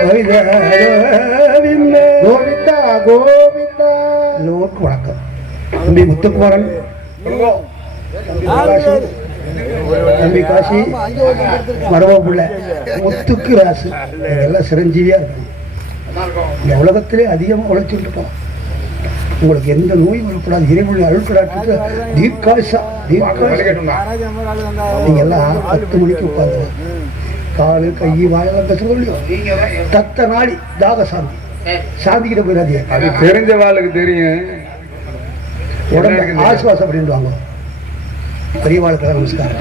கோவிந்தா கோவிந்தா. எல்லோருக்கும் வணக்கம். தம்பி முத்துக்குமாரன், தம்பி காசி, மரபுள்ள முத்துக்கு ராசு, இதெல்லாம் சிரஞ்சீவியா இருக்கணும். இந்த உலகத்திலே அதிகமாக உழைச்சிட்டு இருக்கோம். உங்களுக்கு எந்த நோயும் வரக்கூடாது. இறைவனுடைய அருள்கடாட்டுக்கு தீர்க்காயுசா நீங்க எல்லாம் 10 மணிக்கு உட்காந்து காலு கை வாயெல்லாம் பேசுறது இல்லையோ. தத்த நாடி தாக சாந்தி சாந்திக்கிட்ட போயிடாதீங்க. அது தெரிஞ்ச வாழ்க்கை தெரியும். உடம்பு ஆசுவாசம் அப்படின்னு வாங்க. பெரிய வாழ்க்கை நமஸ்காரம்.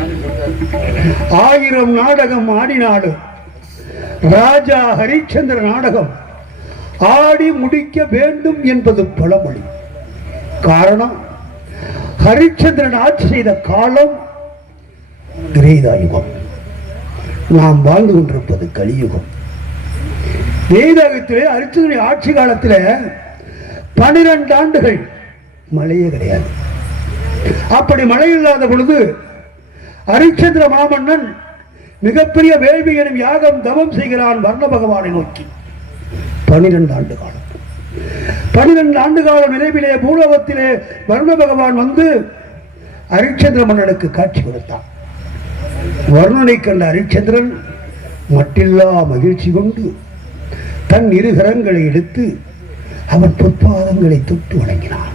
1000 நாடகம் ஆடினாடு ராஜா ஹரிச்சந்திர நாடகம் ஆடி முடிக்க வேண்டும் என்பது பழமொழி. காரணம், ஹரிச்சந்திரன் ஆட்சி செய்த காலம் கிரேதாயுகம். நாம் வாழ்ந்து கொண்டிருப்பது கலியுகம். கிரேதாயுகத்திலே ஹரிச்சந்திரன் ஆட்சி காலத்தில் 12 ஆண்டுகள் மழையே கிடையாது. அப்படி மழை இல்லாத பொழுது ஹரிச்சந்திர மாமன்னன் மிகப்பெரிய வேள்வி எனும் யாகம் தவம் செய்கிறான் வர்ண பகவானை நோக்கி. 12 ஆண்டு காலம். 12 ஆண்டு கால நிறைவிலே பூலோகத்திலே வர்ண பகவான் வந்து ஹரிச்சந்திர மன்னனுக்கு காட்சி கொடுத்தான். வர்ணனை கண்ட ஹரிச்சந்திரன் மட்டில்லா மகிழ்ச்சி கொண்டு தன் 2 கரங்களை எடுத்து அவன் பொற்பாதங்களை தொட்டு வணங்கினான்.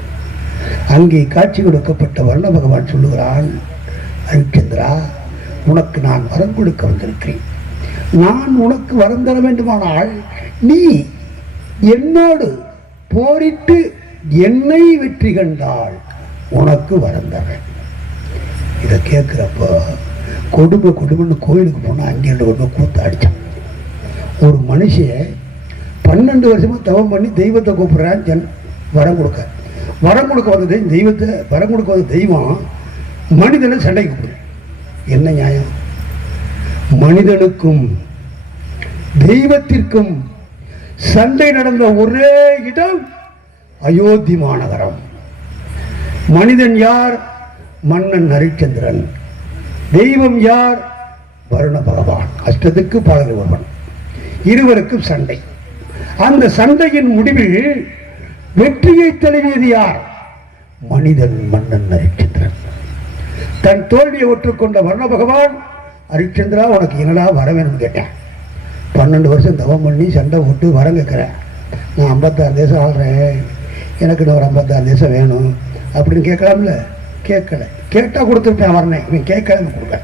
அங்கே காட்சி கொடுக்கப்பட்ட வர்ண பகவான் சொல்லுகிறான், ஹரிச்சந்திரா, உனக்கு நான் வரம் கொடுக்க வந்திருக்கிறேன். நான் உனக்கு வரம் தர வேண்டுமானால் நீ என்னோடு போரிட்டு என்னை வெற்றி கண்டால் உனக்கு வரம் தரேன். இதை கேட்கிறப்போ கொடுமைன்னு கோயிலுக்கு போனா அங்கே கொண்டு கூத்து அடிச்சான். ஒரு மனுஷன் 12 வருஷமா தவம் பண்ணி தெய்வத்தை கூப்பிடுறான் வரம் கொடுக்க. வரம் கொடுக்க வந்த தெய்வத்தை வரம் கொடுக்க வந்த தெய்வம் மனிதனை சண்டை கூப்பிடு. என்ன நியாயம்? மனிதனுக்கும் தெய்வத்திற்கும் சண்டை நடந்த ஒரே இடம் அயோத்தி மாநகரம். மனிதன் யார்? மன்னன் ஹரிச்சந்திரன். தெய்வம் யார்? வருண பகவான். அஷ்டத்துக்கு பாடல் ஒருவன். இருவருக்கும் சண்டை. அந்த சண்டையின் முடிவில் வெற்றியை தழுவியது யார்? மனிதன், மன்னன் ஹரிச்சந்திரன். தன் தோல்வியை ஒற்றுக்கொண்ட வர்ண பகவான், ஹரிச்சந்திரா, உனக்கு என்னடா வர வேணும்னு கேட்டேன். 12 வருஷம் தவம் பண்ணி சண்டை போட்டு வரம் கேட்குறேன். நான் 56 தேசம் ஆள்றேன், எனக்கு இன்னும் ஒரு 56 தேசம் வேணும் அப்படின்னு கேட்கலாம்ல. கேட்கல. கேட்டால் கொடுத்துருப்பேன் வரனேன். இவன் கேட்கலன்னு கொடுக்க.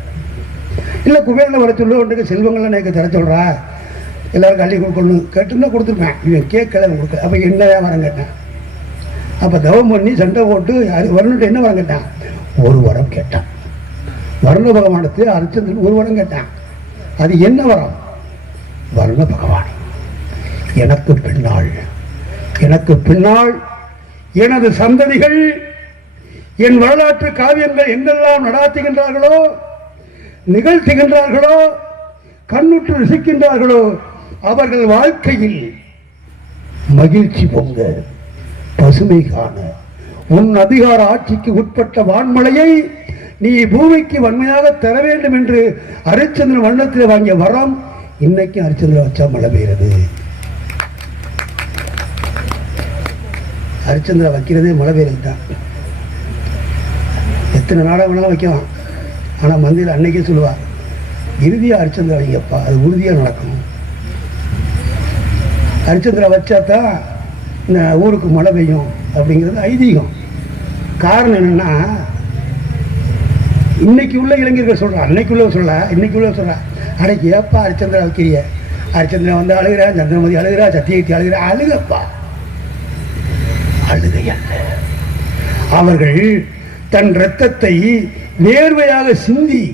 இல்லை குபேரில் வர சொல்லு, ஒன்றுக்கு செல்வங்கள்லாம் எனக்கு தர சொல்கிறா, எல்லாருக்கும் அள்ளி கொடுக்கணும் கேட்டுன்னா கொடுத்துருப்பேன். இவன் கேட்கலன்னு கொடுக்க. அப்போ என்ன வரம் கேட்டேன்? அப்போ தவம் பண்ணி சண்டை போட்டு வரணுட்டு என்ன வரம் கேட்டான்? ஒரு வரம் கேட்டான். வர்ண பகவானுக்கு ஹரிச்சந்திரன் ஒரு வரம் கேட்டான். அது என்ன வரம்? வர்ண பகவான், எனக்கு பின்னால் எனது சந்ததிகள் என் வரலாற்று காவியங்கள் எங்கெல்லாம் நடாத்துகின்றார்களோ, நிகழ்த்துகின்றார்களோ, கண்ணுற்று ருசிக்கின்றார்களோ, அவர்கள் வாழ்க்கையில் மகிழ்ச்சி பொங்க, பசுமை காண, உன் அதிகார ஆட்சிக்கு உட்பட்ட வான்மலையை நீ பூமிக்கு வன்மையாக தர வேண்டும் என்று ஹரிச்சந்திரன் வண்ணத்தில் வாங்கிய வரம் இன்னைக்கு ஹரிச்சந்திரன் வச்சா மழை பெய்கிறது. ஹரிச்சந்திரன் வைக்கிறதே மழை பெய்யறது தான். எத்தனை நாடகம்லாம் வைக்கலாம். ஆனால் மந்தியில் அன்னைக்கே சொல்லுவா, இறுதியாக ஹரிச்சந்திரன் வைங்கப்பா, அது உறுதியாக நடக்கும். ஹரிச்சந்திரன் வச்சா தான் இந்த ஊருக்கு மழை பெய்யும் அப்படிங்கிறது ஐதீகம். காரணம் என்னன்னா, இன்னைக்கு உள்ள இளைஞர்கள் சொல்றா, இன்னைக்கு உள்ள சொல்றா, அன்னைக்கு ஏப்பா ஹரிச்சந்திரன் வைக்கிறிய? ஹரிச்சந்திரன் வந்து அழுகிறா, சந்திரமதி அழுகிறா, சத்தியகத்தி அழுகிறா. அழுகப்பா, அழுகை அல்ல. அவர்கள் தன் இரத்தத்தை நேர்மையாக சிந்தி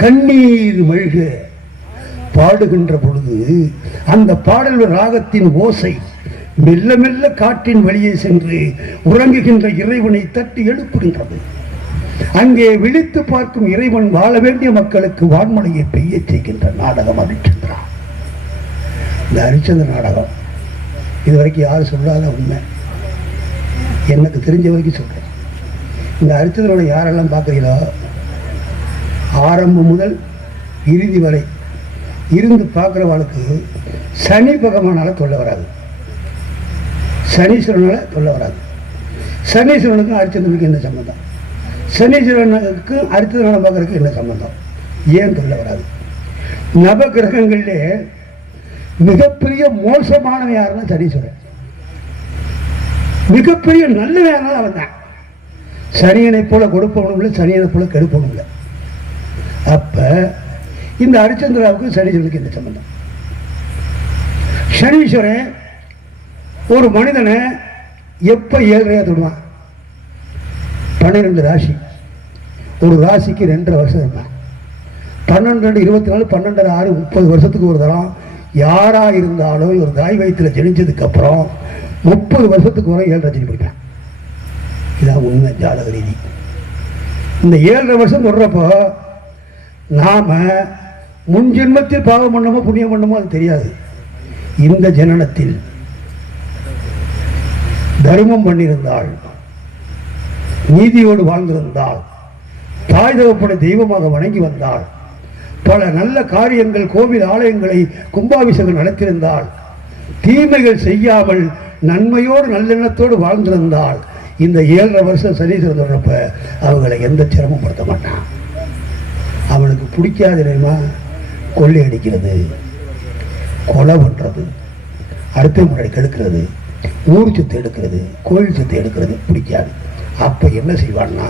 கண்ணீர் மல்க பாடுகின்ற பொழுது அந்த பாடல் ராகத்தின் ஓசை மெல்ல மெல்ல காற்றின் வழியே சென்று உறங்குகின்ற இறைவனை தட்டி எழுப்புகின்றது. அங்கே விழித்து பார்க்கும் இறைவன் வாழ வேண்டிய மக்களுக்கு வான்மலையை பெய்ய செய்கின்ற நாடகம் ஹரிச்சந்திரா. இந்த ஹரிச்சந்திர நாடகம் இதுவரைக்கும் யாரும் சொல்லாத உண்மை. எனக்கு தெரிஞ்ச வரைக்கும் சொல்றேன். இந்த ஹரிச்சந்திரனோட யாரெல்லாம் பார்க்குறீங்களோ, ஆரம்பம் முதல் இறுதி வரை இருந்து பார்க்குறவளுக்கு சனி பகவானால தொல்லை வராது, சனீஸ்வரனால தொல்லை வராது. சனீஸ்வரனுக்கும் அரிச்சந்திரனுக்கு என்ன சம்பந்தம்? சனீஸ்வரனுக்கும் அரிச்சந்திரனை பார்க்கறதுக்கு என்ன சம்பந்தம்? ஏன் தொல்லை வராது? நவ கிரகங்களிலே மிகப்பெரிய மோசமானவன் யாருன்னா சனீஸ்வரன். மிகப்பெரிய நல்லவன் யாருனாலும் அவன் தான். சனியனை போல கொடுப்பவனும் இல்லை, சனியனை போல கெடுப்பவனும் இல்லை. அப்ப இந்த அரிச்சந்திராவுக்கு சனீஸ்வரனுக்கு என்ன சம்பந்தம்? சனீஸ்வரன் ஒரு மனிதனை எப்ப 7 தொடுவான்? 12 ராசி, ஒரு ராசிக்கு 2.5 வருஷம் இருந்தான். 12 24 12 6 30 வருஷத்துக்கு ஒரு தரம். யாரா இருந்தாலும் ஒரு தாய் வயிற்றுல ஜனிச்சதுக்கு அப்புறம் 30 வருஷத்துக்கு வர 7 ரஜினி பிடிப்பேன். இதான் உண்மை ஜாதக ரீதி. இந்த 7.5 வருஷம் தொடரப்போ நாம முன் ஜென்மத்தில் பாவம் பண்ணமோ புண்ணியம் பண்ணமோ அது தெரியாது. இந்த ஜனனத்தில் தர்மம் பண்ணியிருந்தால், நீதியோடு வாழ்ந்திருந்தால், தாய் தகப்பனை தெய்வமாக வணங்கி வந்தால், பல நல்ல காரியங்கள் கோவில் ஆலயங்களை கும்பாபிஷேகம் நடத்தியிருந்தால், தீமைகள் செய்யாமல் நன்மையோடு நல்லெண்ணத்தோடு வாழ்ந்திருந்தால், இந்த 7.5 வருஷம் சனீஸ்வரன் தொடரப்ப அவங்களை எந்த சிரமப்படுத்த மாட்டான். அவனுக்கு பிடிக்காது தெரியுமா? கொள்ளை அடிக்கிறது, கொலை பண்றது, அடுத்த முறை கெடுக்கிறது, ஊர் சொத்து எடுக்கிறது, கோயில் சொத்து எடுக்கிறது பிடிக்காது. அப்ப என்ன செய்வான்னா,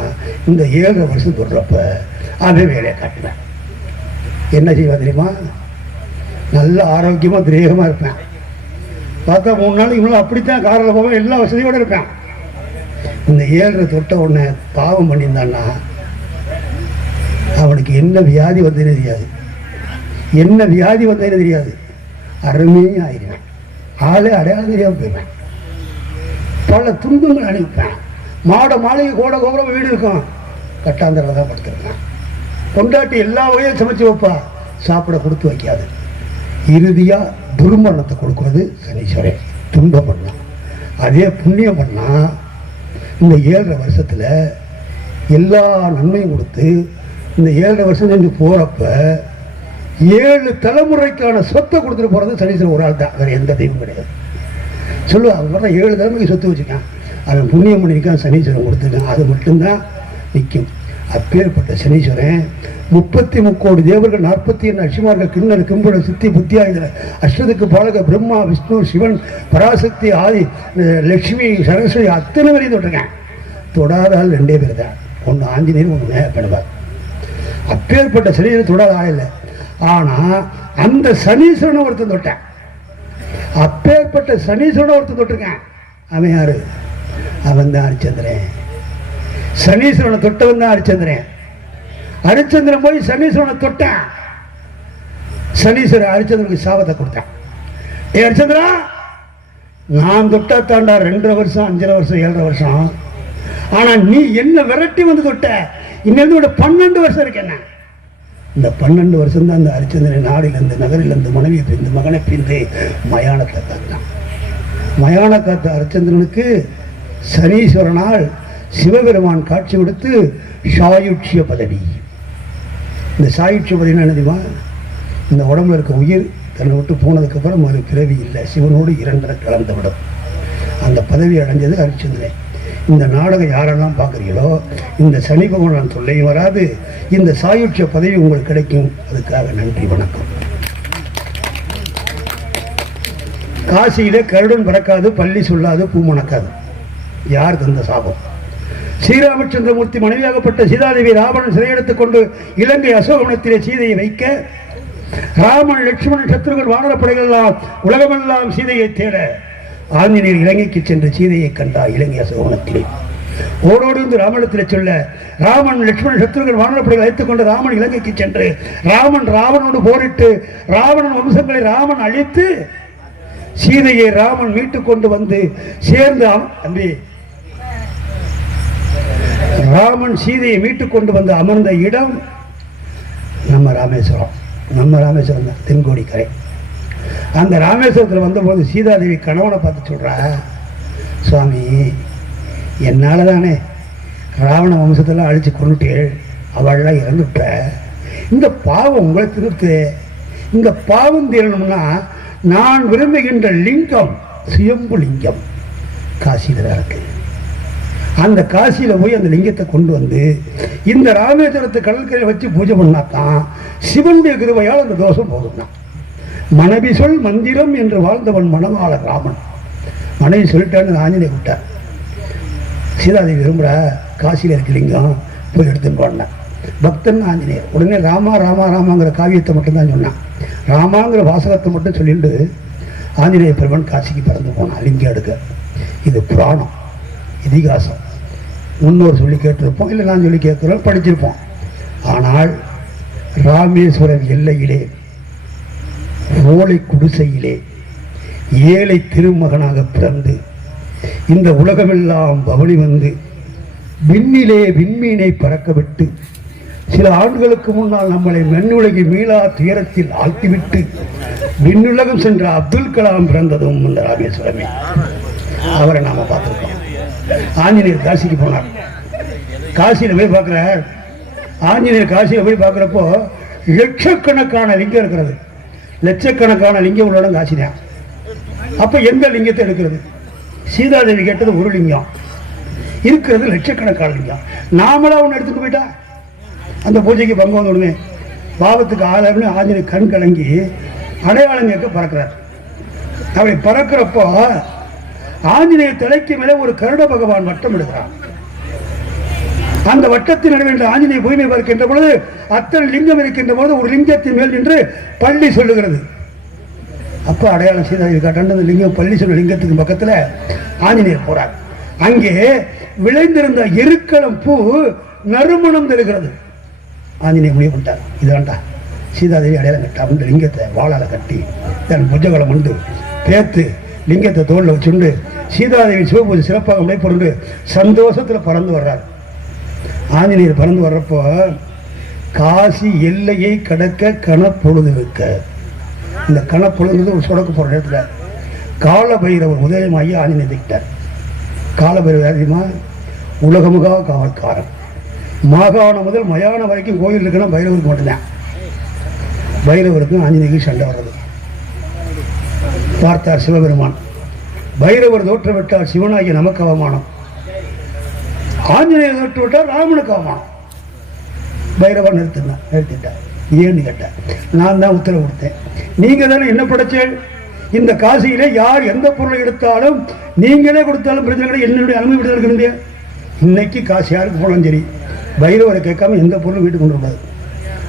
இந்த 7.5 வருஷம் தொடரப்ப அவன் வேலையை காட்டுவேன். என்ன செய்வான் தெரியுமா? நல்ல ஆரோக்கியமா திரேகமா இருப்பேன். பார்த்தா 3 நாள் இவ்வளவு அப்படித்தான் காரில் போவேன், எல்லா வசதியோட இருப்பேன். இந்த 7.5 தொட்ட உடனே பாவம் பண்ணியிருந்தான்னா அவனுக்கு என்ன வியாதி வந்ததுன்னு தெரியாது, என்ன வியாதி வந்ததுன்னு தெரியாது. அருமையே ஆயிடுவேன், ஆளே அடையாளம் தெரியாமல் போயிடுவேன். பல துன்பங்கள் அனுப்பிப்பேன். மாளிகை கோட கோபுரம் வீடு இருக்கும், கட்டாந்தரில் தான் படுத்திருக்கேன். கொண்டாட்டி எல்லா வகையும் சமைச்சு வைப்பா, சாப்பிட கொடுத்து வைக்காது. இறுதியா துர்மரணத்தை கொடுக்கிறது சனீஸ்வரன். துன்பம் பண்ணான். அதே புண்ணியம் பண்ணா இந்த 7.5 வருஷத்துல எல்லா நன்மையும் கொடுத்து இந்த 7.5 வருஷம் செஞ்சு போறப்ப 7 தலைமுறைக்கான சொத்தை கொடுத்துட்டு போறது சனீஸ்வரன் ஒரு ஆள் தான், வேற எந்த தெய்வம் கிடையாது. சொல்லுவா அவங்க 7 தலைமுறைக்கு சொத்து வச்சுக்கான், அவன் புண்ணியம் பண்ணியிருக்கான், சனீஸ்வரன் கொடுத்துருக்கான், அது மட்டும்தான் நிற்கும். அப்பேற்பட்ட சனீஸ்வரன் 33 கோடி தேவர்கள், 41 அட்சிமார்கள், கிண்ணர், கிம்புட, சித்தி, புத்தியாயுதர், அஷ்டத்துக்கு பாலக, பிரம்மா, விஷ்ணு, சிவன், பராசக்தி, ஆதி, லட்சுமி, சரஸ்வதி அத்தனை வரையும் தொட்டிருக்கேன். தொடாதால் 2 பேர் தான், ஒன்று ஆஞ்சநேயர், ஒன்று மேகப்பெணவார். அப்பேற்பட்ட சனீஸ்வரன் தொடாத ஆள் இல்லை. ஆனா அந்த சனீஸ்வரனை ஒருத்தன் தொட்டேன். அப்பேற்பட்ட சனீஸ்வரனை ஒருத்தன் தொட்டிருக்கேன். அவன் யாரு? அவன் தான் ஹரிச்சந்திரன். சனீஸ்வரனை தொட்டவன் தான் ஹரிச்சந்திரன். ஹரிச்சந்திரன் போய் சனீஸ்வரனை தொட்டான். சனீஸ்வரன் ஹரிச்சந்திரனுக்கு சாபத்தை கொடுத்தான். ஏ ஹரிச்சந்திரா, நான் தொட்டா தாண்டா 2.5 வருஷம், 5.5 வருஷம், 7.5 வருஷம். ஆனா நீ என்ன விரட்டி வந்து தொட்ட, இன்னும் 12 வருஷம் இருக்கு. என்ன இந்த 12 வருஷம் தான் இந்த ஹரிச்சந்திரன் நாடிலிருந்து, நகரிலிருந்து, மனைவியை பிரிந்து, மகனை பிரிந்து மயானத்தை காத்தான். மயான காத்த ஹரிச்சந்திரனுக்கு சனீஸ்வரனால் சிவபெருமான் காட்சி கொடுத்து சாயுட்சிய பதவி. இந்த சாயுட்சிய பதவி என்ன தெரியுமா? இந்த உடம்புல இருக்க உயிர் தன்னை விட்டு போனதுக்கு அப்புறம் ஒரு பிறவி இல்லை, சிவனோடு 2 கலந்து விடும். அந்த பதவி அடைஞ்சது ஹரிச்சந்திரன். இந்த நாடகம் யாரெல்லாம் பார்க்குறீங்களோ இந்த சனி பகவான் தொல்லையும் வராது, இந்த சாயுட்சிய பதவி உங்களுக்கு கிடைக்கும். அதுக்காக நன்றி, வணக்கம். காசியிலே கருடன் பறக்காது, பள்ளி சொல்லாது, பூ மணக்காது. யார் தந்த சாபம்? ஸ்ரீராமச்சந்திரமூர்த்தி மனைவியாகப்பட்ட சீதாதேவி ராவணன் சிறையெடுத்துக் கொண்டு இலங்கை அசோகவனத்திலே சீதையை வைக்க, ராமன், லட்சுமணன், சத்ருகன், வானரப்படைகள் எல்லாம் உலகமெல்லாம் சீதையை தேட ஆஞ்சநேயர் இலங்கைக்கு சென்று சீதையை கண்டார். இலங்கை அசோகவனத்திலே ஓடோடு வந்து ராமனிடத்தில் சொல்ல, ராமன், லட்சுமணன், சத்ருகன், வானரப்படைகள் அழைத்துக் கொண்டு ராமன் இலங்கைக்கு சென்று ராமன் ராவணனோடு போரிட்டு ராவணன் வம்சங்களை ராமன் அழித்து சீதையை ராமன் மீட்டுக் கொண்டு வந்து சேர்ந்து தம்பி ராமன் சீதையை மீட்டுக் கொண்டு வந்து அமர்ந்த இடம் நம்ம ராமேஸ்வரம். நம்ம ராமேஸ்வரம் தான், தென்கோடி கரை. அந்த ராமேஸ்வரத்தில் வந்தபோது சீதாதேவி கணவனை பார்த்து சொல்றா, சுவாமி என்னால தானே ராவண வம்சத்தெல்லாம் அழிச்சு கொண்டுட்டேள், அவள்லாம் இறந்துட்ட, இந்த பாவம் உங்களை திருத்து, இந்த பாவம் தீரணும்னா நான் விரும்புகின்ற லிங்கம் சுயம்பு லிங்கம் காசியில தான் இருக்கு. அந்த காசியில போய் அந்த லிங்கத்தை கொண்டு வந்து இந்த ராமேஸ்வரத்தை கடற்கரையில் வச்சு பூஜை பண்ணாதான் சிவனுடைய கிருபையால் அந்த தோஷம் போகும்னா. மனைவி சொல் மந்திரம் என்று வாழ்ந்தவன் மணவாளர் ராமன். மனைவி சொல்லிட்டான்னு ஆஞ்சநேய விட்டார். சீதாதேவி விரும்புகிற காசியில் இருக்க லிங்கம் போய் எடுத்துன்னு போனான். பக்தன் ஆஞ்சநேயர் உடனே ராமா ராமா ராமாங்கிற காவியத்தை மட்டும்தான் சொன்னான். ராமாங்கிற வாசகத்தை மட்டும் சொல்லிட்டு ஆஞ்சநேய பெருமன் காசிக்கு பறந்து போனான் லிங்கம் எடுக்க. இது புராணம், இதிகாசம். முன்னோர் சொல்லி கேட்டிருப்போம், இல்லை நான் சொல்லி கேட்கிறோம், படிச்சிருப்போம். ஆனால் ராமேஸ்வரம் எல்லையிலே ஓலை குடிசையிலே ஏழை திருமகனாக பிறந்து இந்த உலகமெல்லாம் பவனி வந்து விண்ணிலே விண்மீனை பறக்க விட்டு சில ஆண்டுகளுக்கு முன்னால் நம்மளை மண்ணுலகி மீளா துயரத்தில் ஆழ்த்திவிட்டு விண்ணுலகம் சென்ற அப்துல் கலாம் பிறந்ததும் இந்த ராமேஸ்வரமே. அவரை நாம பார்த்திருக்கோம். ஆஞ்சநேயர் காசிக்கு போனார். காசியில போய் பார்க்கிறார். ஆஞ்சநேயர் காசியில போய் பார்க்கிறப்போ லட்சக்கணக்கான லிங்கம் இருக்கிறது. லட்சக்கணக்கான லிங்கம் உள்ளோட காசி தான். அப்ப எந்த லிங்கத்தை எடுக்கிறது? சீதாதேவி கேட்டது ஒரு லிங்கம், இருக்கிறது லட்சக்கணக்கான லிங்கம். நாமளா ஒன்று எடுத்துட்டு போயிட்டா அந்த பூஜைக்கு பங்கு வந்தோடனே பாவத்துக்கு ஆளாருன்னு ஆஞ்சநேயர் கண் கலங்கி அடையாளம் கேட்க பறக்கிறார். அப்படி பறக்கிறப்போ ஆஞ்சநேயர் தலைக்கு மேலே ஒரு கருட பகவான் வட்டம் எடுக்கிறார். அந்த வட்டத்தில் நடுவேண்ட ஆஞ்சநேய பூமி பார்க்கின்ற பொழுது அத்தனை லிங்கம் இருக்கின்ற பொழுது ஒரு லிங்கத்தின் மேல் நின்று பள்ளி சொல்லுகிறது. அப்ப அடையாளம் சீதாதேவி காட்டாண்டு அந்த லிங்கம் பள்ளி சொல்ல லிங்கத்துக்கு பக்கத்துல ஆஞ்சநேயர் போறார். அங்கே விளைந்திருந்த எருக்களம் பூ நறுமணம் தருகிறது. ஆஞ்சநேயர் முடிவு பண்ணிட்டார், இதாண்டா சீதாதேவி அடையாளம் கட்டா அப்படின்னு லிங்கத்தை வாழால கட்டி தன் புஜகலம் உண்டு பேத்து லிங்கத்தை தோல்ல வச்சுண்டு சீதாதேவி சிவபூஜை சிறப்பாக நடைபெறுண்டு சந்தோஷத்துல பறந்து வர்றார். ஆஞ்சநேயர் பறந்து வர்றப்போ காசி எல்லையை கடக்க கணப்பொழுது வைக்க, இந்த கணப்பொழுது ஒரு சொடக்கு போற இடத்துல கால பைரவர் உதயமாகி ஆஞ்சநேயர் திட்டார். கால பைரவர் அதிகமா உலகமுகா காவல்காரன். மாகாணம் முதல் மயானம் வரைக்கும் கோயில் இருக்குன்னா பைரவருக்கு மட்டும்தான். பைரவருக்கும் ஆஞ்சநேயருக்கு சண்டை வர்றது பார்த்தார் சிவபெருமான். பைரவர் தோற்றவிட்டால் சிவனாகிய நமக்கு அவமானம், ஆஞ்சநேயர் தோற்றுவிட்டால் ராமனுக்கு அவமானம். பைரவர் நிறுத்திட்டார். ஏன்னு கேட்டார், நான் தான் உத்தரவு கொடுத்தேன், நீங்க தானே என்ன படைச்சேன். இந்த காசியிலே யார் எந்த பொருளை எடுத்தாலும் நீங்களே கொடுத்தாலும் பிரச்சனை, என்னுடைய அனுமதி விட்டு இருக்கணுங்க. இன்னைக்கு காசு யாருக்கு போனாலும் சரி பைரவரை கேட்காம எந்த பொருளும் வீட்டுக்கு கொண்டு வரக்கூடாது,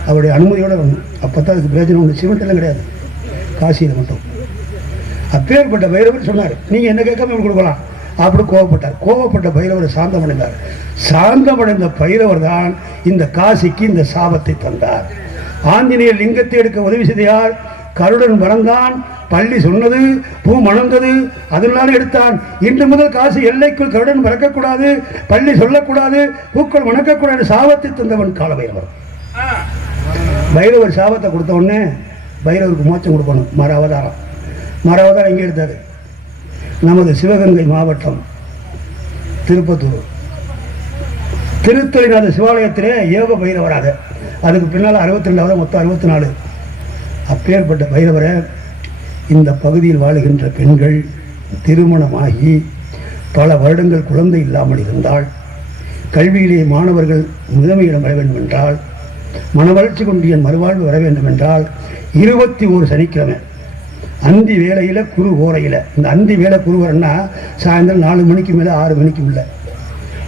அவருடைய அனுமதியோட வரணும். அப்பதான் அதுக்கு பிரயோஜனம் உண்டு. சிமெண்ட்லாம் கிடையாது, காசியில் மட்டும். அப்பேற்பட்ட பைரவர் சொன்னார், நீங்க என்ன கேட்காம கொடுக்கலாம் அப்படி கோவப்பட்டார். கோவப்பட்ட பைரவர் சாந்தமடைந்தார். சாந்தமடைந்த பைரவர் தான் இந்த காசிக்கு இந்த சாபத்தை தந்தார். ஆஞ்சநேயர் லிங்கத்தை எடுக்க உதவி செய்தார். கருடன் மறந்தான், பள்ளி சொன்னது, பூ மணந்தது, அதனால எடுத்தான். இன்று முதல் காசி எல்லைக்குள் கருடன் மறக்கக்கூடாது, பள்ளி சொல்லக்கூடாது, பூக்கள் மணக்கக்கூடாது சாபத்தை தந்தவன் கால பைரவர். பைரவர் சாபத்தை கொடுத்த உடனே பைரவருக்கு மோட்சம் கொடுக்கணும். மறாவதாரம். மறாவதாரம் எங்கே எடுத்தாரு? நமது சிவகங்கை மாவட்டம் திருப்பத்தூர் திருத்தொழிநாத சிவாலயத்திலே ஏக பைரவராக, அதுக்கு பின்னால் 62வது, மொத்தம் 64. அப்பேற்பட்ட பைரவரை இந்த பகுதியில் வாழுகின்ற பெண்கள் திருமணமாகி பல வருடங்கள் குழந்தை இல்லாமல் இருந்தால், கல்வியிலே மாணவர்கள் முதன்மையிடம் வர வேண்டும் என்றால், மனவளர்ச்சி கொண்டிய மறுவாழ்வு வர வேண்டும் என்றால் 21 சனிக்கிழமை அந்தி வேளையில் குரு ஓரையில், இந்த அந்தி வேலை குருவரன்னா சாயந்தரம் 4 மணிக்கு மேலே 6 மணிக்கு இல்லை.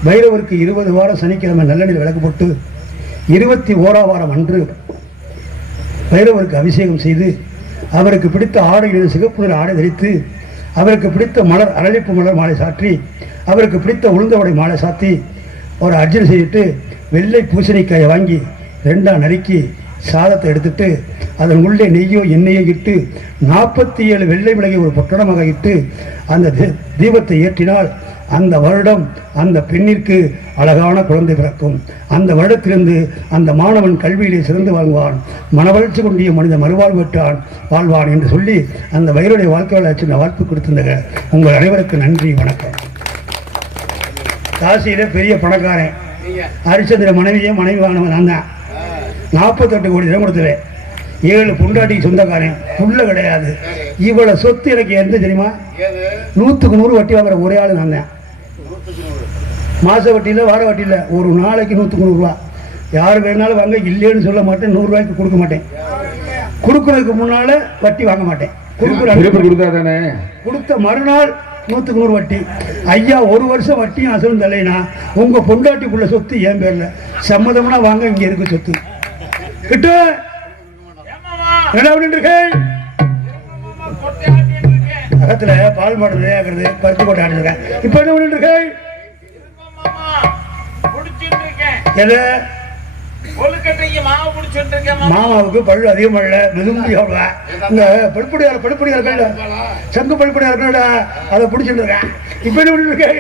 பைரவருக்கு 20 வாரம் சனிக்கிழமை நல்லெண்ணில் விளக்கு போட்டு 21ஆம் வாரம் அன்று பைரவருக்கு அபிஷேகம் செய்து, அவருக்கு பிடித்த ஆடைகளில் சிகப்பு நிற ஆடை தரித்து, அவருக்கு பிடித்த மலர் அரளிப்பு மலர் மாலை சாற்றி, அவருக்கு பிடித்த உளுந்தவடை மாலை சாத்தி ஒரு அர்ச்சனை செய்துட்டு வெள்ளை பூசணிக்காயை வாங்கி 2ஆ நறுக்கி சாதத்தை எடுத்துட்டு அதன் உள்ளே நெய்யோ எண்ணெயோ இட்டு 47 வெள்ளை மிளகை ஒரு பொட்டணமாக இட்டு அந்த தீபத்தை ஏற்றினால் அந்த வருடம் அந்த பெண்ணிற்கு அழகான குழந்தை பிறக்கும். அந்த வருடத்திலிருந்து அந்த மாணவன் கல்வியிலே சிறந்து வாழ்வான், மனவளர்ச்சி கொண்டிய மனித மறுவாழ்வு பெற்றான் வாழ்வான் என்று சொல்லி அந்த வயலுடைய வாழ்க்கை வளர்ச்சி வாழ்த்து கொடுத்திருந்த உங்கள் அனைவருக்கு நன்றி, வணக்கம். காசியில பெரிய பணக்காரன் ஹரிச்சந்திர மனைவி வாங்கினவன் நான் தான். 48 கோடி தினம் கொடுத்துவேன். 7 பொண்டாட்டிக்கு சொந்தக்காரன், புள்ள கிடையாது. இவ்வளவு சொத்து எனக்கு எந்த தெரியுமா? 100க்கு 100 வட்டி வாங்குற ஒரே ஆளு நான் தான். மாச வட்டியில் வார வட்டியில் ஒரு நாளைக்கு 100க்கு 100 ரூபா. யார் வேணாலும் வாங்க, இல்லைன்னு சொல்ல மாட்டேன். 100 ரூபாய்க்கு கொடுக்க மாட்டேன். கொடுக்கறதுக்கு முன்னால வட்டி வாங்க மாட்டேன். கொடுத்த மறுநாள் 100க்கு 100 வட்டி. ஐயா, ஒரு வருஷம் வட்டியும் அசலும் தள்ளைனா உங்க பொண்டாட்டிக்குள்ள சொத்து என் பேர்ல சம்மதம்னா வாங்க, இங்க இருக்கு சொத்து. கிட்ட என்ன பண்ணிட்டு அகத்துல பால் மாடு நிறையாக்குறது, பருத்தி போட்டு ஆடுறேன். இப்ப என்ன பண்ணிட்டு இருக்கேன்? மாமாவுக்கு பழு அதிகமா இல்ல, மெதும்பி இந்த படுப்படியார் சங்கு படுப்படியா இருக்கா, அதை பிடிச்சிட்டு இருக்கேன். இப்ப என்ன பண்ணிட்டு இருக்கேன்?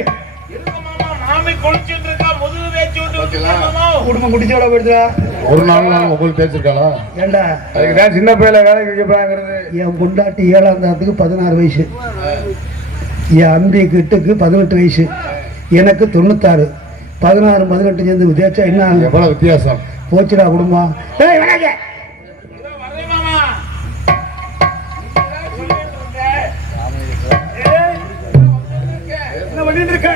குடும்பம் குடிச்சோட போயிடுதா? ஒரு நாள் உங்களுக்கு பேசிருக்காளா? ஏண்டா அதுக்குதான் சின்ன பையில வேலைக்கு வைக்கப்பாங்கிறது. என் பொண்டாட்டி 7ஆம் தரத்துக்கு 16 வயசு, என் அம்பி கிட்டுக்கு 18 வயசு, எனக்கு 96. 16 18 சேர்ந்து வித்தியாசம் என்ன? எவ்வளவு வித்தியாசம் போச்சுடா குடும்பம். என்ன பண்ணிட்டு இருக்க?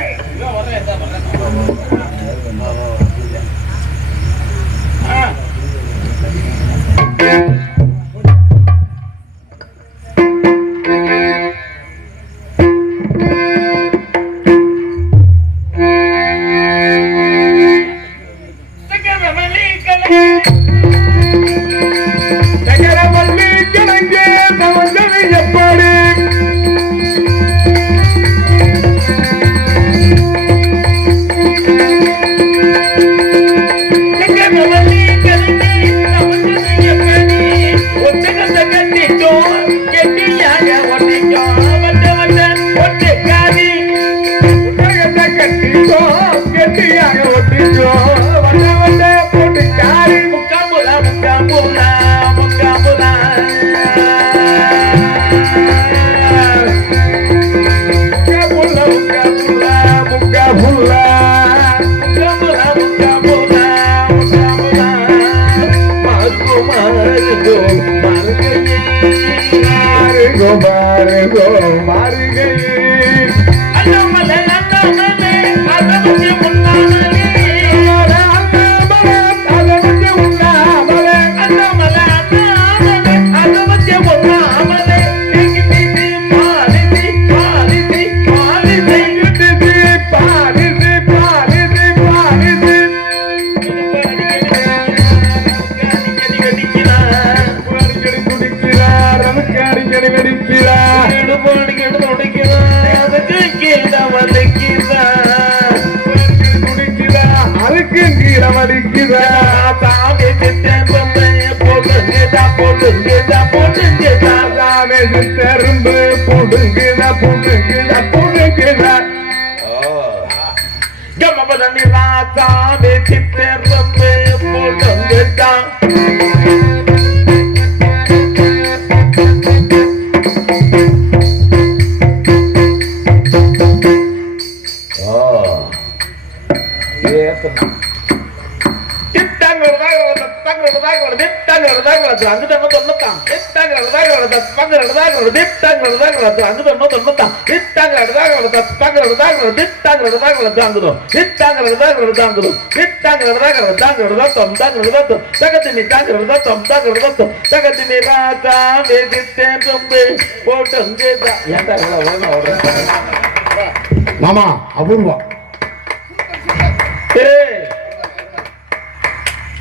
மாமா அபூர்வா,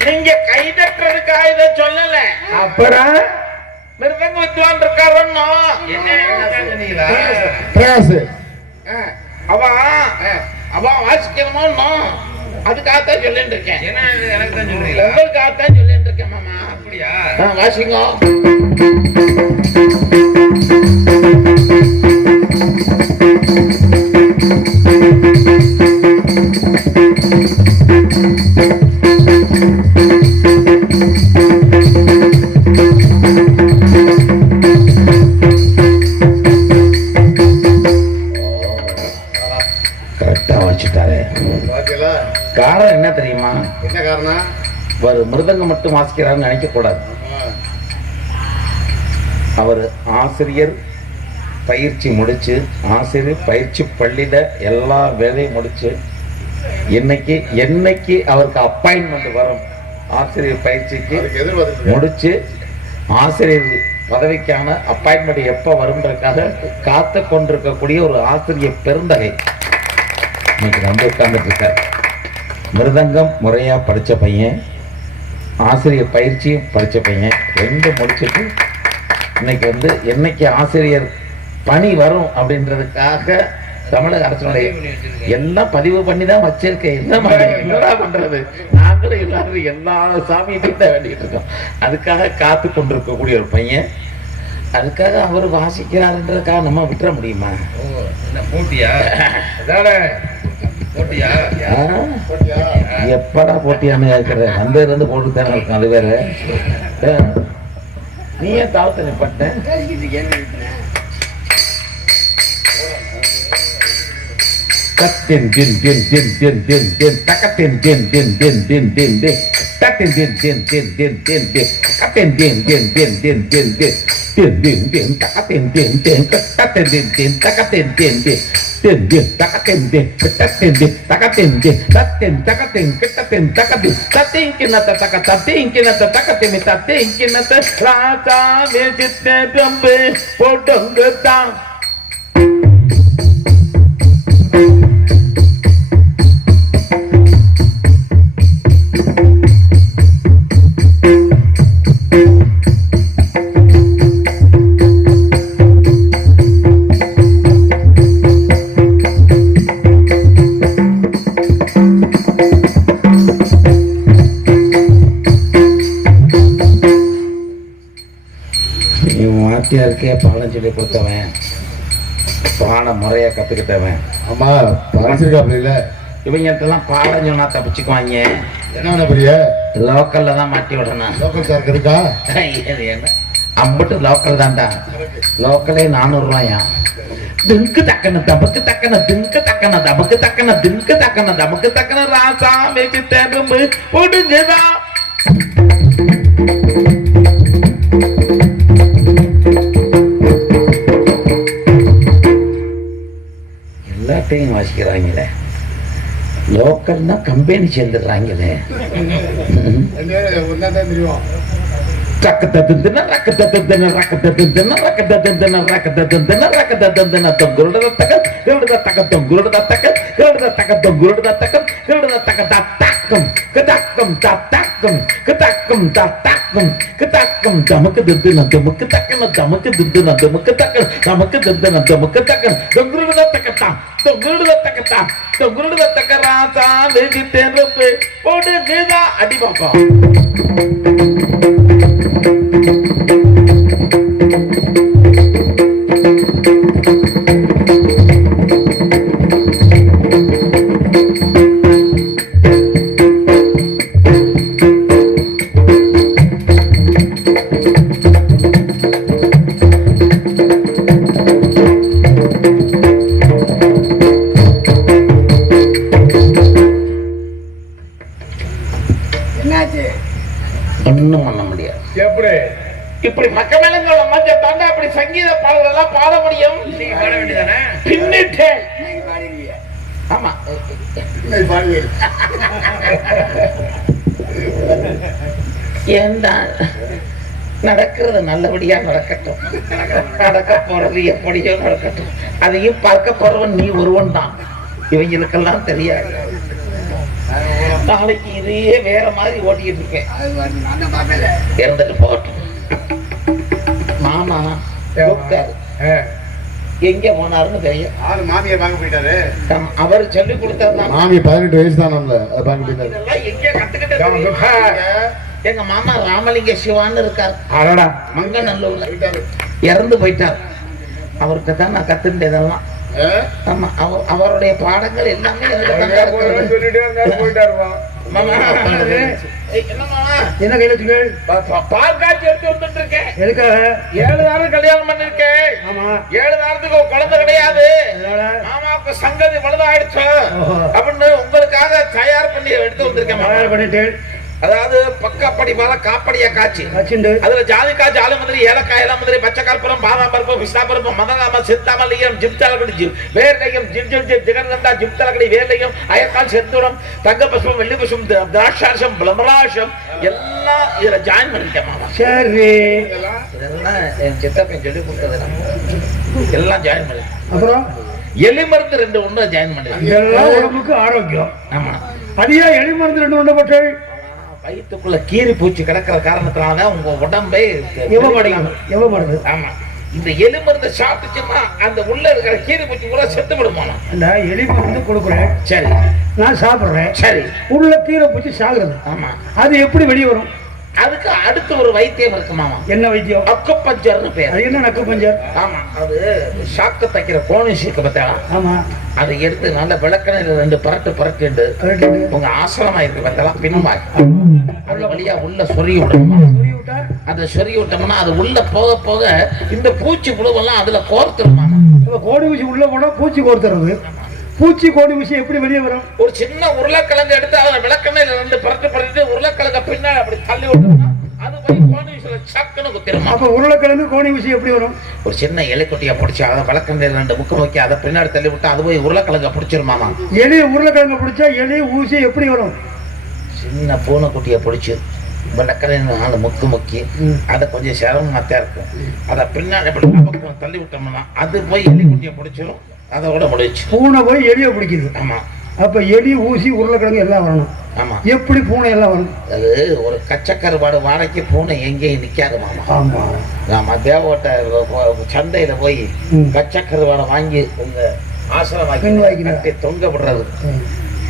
நீங்க கை தட்டுறதுக்காக இதை சொல்லல. அப்புறம் மிருதங்க வித்வான் இருக்காருன்னா பிரகாஷ் அவன் வாசிக்கணுமோ அதுக்காகத்தான் சொல்லிட்டு இருக்கேன். உங்களுக்காகத்தான் சொல்லிட்டு இருக்கேன் மாமா. அப்படியா? வாசிங்க. காரணம் என்ன தெரியுமா? என்ன காரணம்? ஒரு மிருதங்கம் மட்டும் வாசிக்கிறான்னு நினைக்க கூடாது. அவர் ஆசிரியர், பயிற்சி முடிச்சு, ஆசிரியர் பயிற்சி பள்ளியில எல்லா வேலையும் முடிச்சு, என்னைக்கு அவருக்கு அப்பாயின்மெண்ட் வரும் ஆசிரியர் பயிற்சிக்கு முடிச்சு, ஆசிரியர் பதவிக்கான அப்பாயின்மெண்ட் எப்ப வரும்ன்றதுக்காக காத்து கொண்டிருக்கக்கூடிய ஒரு ஆசிரியர் பெருந்தகை இன்னைக்கு வந்து உட்கார்ந்துட்டு இருக்கார். மிருதங்கம் முறையா படிச்ச பையன், ஆசிரியர் பயிற்சியும் படிச்ச பையன், ரெண்டும் முடிச்சுட்டு இன்னைக்கு வந்து என்னைக்கு ஆசிரியர் பணி வரும் அப்படின்றதுக்காக தமிழக அரசனுடைய எல்லாம் பதிவு பண்ணி தான் வச்சிருக்கேன். என்னடா பண்றது, நாங்களும் எல்லாரும் எல்லா சாமியத்தையும் தான் வேண்டிட்டு இருக்கோம். அதுக்காக காத்து கொண்டிருக்கக்கூடிய ஒரு பையன், அதுக்காக அவர் வாசிக்கிறாருன்றதுக்காக நம்ம விட்டுற முடியுமா? போட்டியா? போட்டியா? எப்படா போட்டியான்னு கேட்கிற, அந்த இருந்து போட்டு தானே இருக்கும். அது வேற. நீ ஏன் தாவத்தை நிப்பட்ட? Tatin din din din din din din takatin din din din din din din tatin din din din din din din takatin din din din din din din din din din takatin din din takatin din din takatin din din din din takatin din takatin din takatin din tatin takatin kitatin takatin tatin kinata takatin kinata takatin tatin kinata rasa mejitte dambe podongta. வாத்தியாருக்கே பாடம் சொல்லி கொடுத்தவன், பாடம் முறையா கத்துக்கிட்டவன். ஆமா படிச்சிருக்காப்ல இல்ல, இவங்கெல்லாம் பாடம் சொன்னா தப்பிச்சுக்குவாங்க. என்ன பெரிய லோக்கல்ல தான் மாட்டி விடணும். லோக்கல் சார் இருக்கா? அம்பட்டு லோக்கல் தான்டா. லோக்கலே 400 ரூபாயா. திங்கு தக்கன தபக்கு தக்கன திங்கு தக்கன தபக்கு தக்கன திங்கு தக்கன தபக்கு தக்கன ராசா மேய்ச்சி தேர்ந்து போடுங்கதா. எல்லாத்தையும் வாசிக்கிறாங்களே, லோக்கல்னா கம்பெனி சேர்ந்துடுறாங்களே. அடி பாப்பா. ஒண்ணும் பண்ண முடியாது. எப்படி இப்படி மக்க மேலங்கள மஞ்ச தாண்டா அப்படி சங்கீத பாடல்கள் பாட முடியும்? நீங்க பாட வேண்டியதானே? பின்னிட்டேன். ஆமா ஏண்டா நடக்கிறது நல்லபடியா நடக்கட்டும், நடக்க போறது எப்படியோ நடக்கட்டும். அதையும் பார்க்க போறவன் நீ ஒருவன் தான். இவங்களுக்கெல்லாம் தெரியாது. நாளைக்கு இதையே வேற மாதிரி ஓட்டிக்கிட்டு இருக்கேன். இறந்துட்டு போகட்டும். மாமா எங்க போனாருன்னு தெரியும். மாமியார் வாங்க போயிட்டாரு. அவர் சொல்லி கொடுத்தாரு. மாமி 18 வயசு தான் நம்மள வாங்க போயிட்டாரு. இதெல்லாம் எங்க கத்துக்கிட்டு? எங்க மாமா ராமலிங்க சிவான்னு இருக்காரு, மங்கநல்லூர்ல. இறந்து போயிட்டார். அவர்கிட்ட தான் நான் கத்துக்கிட்டதெல்லாம். ஆமா, அவருடைய பாடங்கள் எல்லாமே என்ன கையில பால் காட்சி எடுத்து வந்துட்டு இருக்கேன். எதுக்காக? 7 வாரம் கல்யாணம் பண்ணிருக்கேன். ஆமா, 7 வாரத்துக்கு குழந்தை கிடையாது. மாமாவுக்கு சங்கதி பழுதாயிடுச்சு அப்படின்னு உங்களுக்காக தயார் பண்ணி எடுத்து வந்திருக்கேன். பண்ணிட்டு அதாவது பக்காப்படி மேல காப்படியா காய்ச்சி வச்சுண்டு அதுல ஜாதிக்காய் ஜாலமுந்திரி ஏலக்காய் இளமுந்திரி பச்சை கற்பூரம் பாதாம் பருப்பு பிஸ்தா பருப்பு மதனாம சித்தாமல்லியம் ஜிப்தலக்கடி வேர்லையும் ஜிகர்கந்தா ஜிப்தலக்கடி வேர்லையும் அயற்கால் செந்தூரம் தங்க புஷ்பம் வெள்ளி புஷ்பம் திராட்சாசம் பிளமராசம் எல்லாம் இதுல ஜாயின் பண்ணிட்டேன் மாமா. சரி. இதெல்லாம் என் சித்தப்பன் சொல்லி கொடுத்தது எல்லாம் ஜாயின் பண்ணி அப்புறம் எலி மருந்து 2 ஒண்ணு ஜாயின் பண்ணி இதெல்லாம் உடம்புக்கு ஆரோக்கியம். ஆமா. அதியா எலி மருந்து 2 ஒண்ணு போட்டு வயிற்றுக்குள்ள கீரி பூச்சி கிடக்கிற காரணத்தினால உங்க உடம்பே எவ மருந்து. ஆமா. இந்த எலி மருந்து சாப்பிட்டுச்சுன்னா அந்த உள்ள இருக்கிற கீரி பூச்சி கூட செத்து விடுமாமா. இந்த எலி மருந்து கொடுக்குறேன், சரி, நான் சாப்பிடுறேன், சரி, உள்ள கீரை பூச்சி சாகுறது. ஆமா. அது எப்படி வெளியே வரும்? அதுக்கு அடுத்து ஒரு வைத்தியம் இருக்குமாமா. என்ன வைத்தியம்? அக்குபஞ்சர்னு பேர். அது என்ன அக்குபஞ்சர்? ஆமா. அது ஷாக்கு தைக்கிற கோணிஷுக்கு பார்த்தா ஆமா, அதை எடுத்து நல்ல விளக்கணையில 2 பரட்டு உங்க ஆசிரமா இருக்கு பார்த்தா பின்பாய் அது வழியா உள்ள சொருகி விடணும். அதை சொருகி விட்டோம்னா அது உள்ள போக போக இந்த பூச்சி புழுவெல்லாம் அதுல கோர்த்துருமாமா. கோடி ஊசி உள்ள போனா பூச்சி கோர்த்துறது. பூச்சி கோடி ஊசி எப்படி வெளியே வரும்? ஒரு சின்ன உருளைக்கிழங்கு எடுத்து அதை விளக்கணையில 2 பரட்டு உருளைக்கிழங்க பின்னாடி அப்படி தள்ளி விட்டோம்னா அது போய் கோணி ஊசியில சக்குன்னு குத்திருமா. அப்ப உருளைக்கிழங்கு கோணி ஊசி எப்படி வரும்? ஒரு சின்ன இலைக்குட்டியை பிடிச்சி அதை விளக்கணையில 2 முக்கு நோக்கி அதை பின்னாடி தள்ளி விட்டு அது போய் உருளைக்கிழங்க பிடிச்சிருமாமா. எலி உருளைக்கிழங்கு பிடிச்சா எலி ஊசி எப்படி வரும்? சின்ன பூனைக்குட்டியை பிடிச்சி விளக்கணையில 4 முக்கு முக்கி அதை கொஞ்சம் சிரமமாத்தான் இருக்கும். அதை பின்னாடி அப்படி தள்ளி விட்டோம்னா அது போய் எலிக்குட்டியை பிடிச்சிரும். அதோட முடிச்சு பூனை போய் எலியை பிடிக்குது. ஆமா. அப்ப எலி ஊசி உருளைக்கிழங்கு எல்லாம் வரணும். ஆமா. எப்படி பூனை எல்லாம் வரும்? அது ஒரு கச்சக்கருவாடு வாடகைக்கு பூனை எங்கேயும் நிக்காது மாமா. ஆமா. ஆமா. தேவோட்ட சந்தையில போய் கச்சக்கருவாடை வாங்கி உங்க ஆசிரமாக்கி தொங்க விடுறது.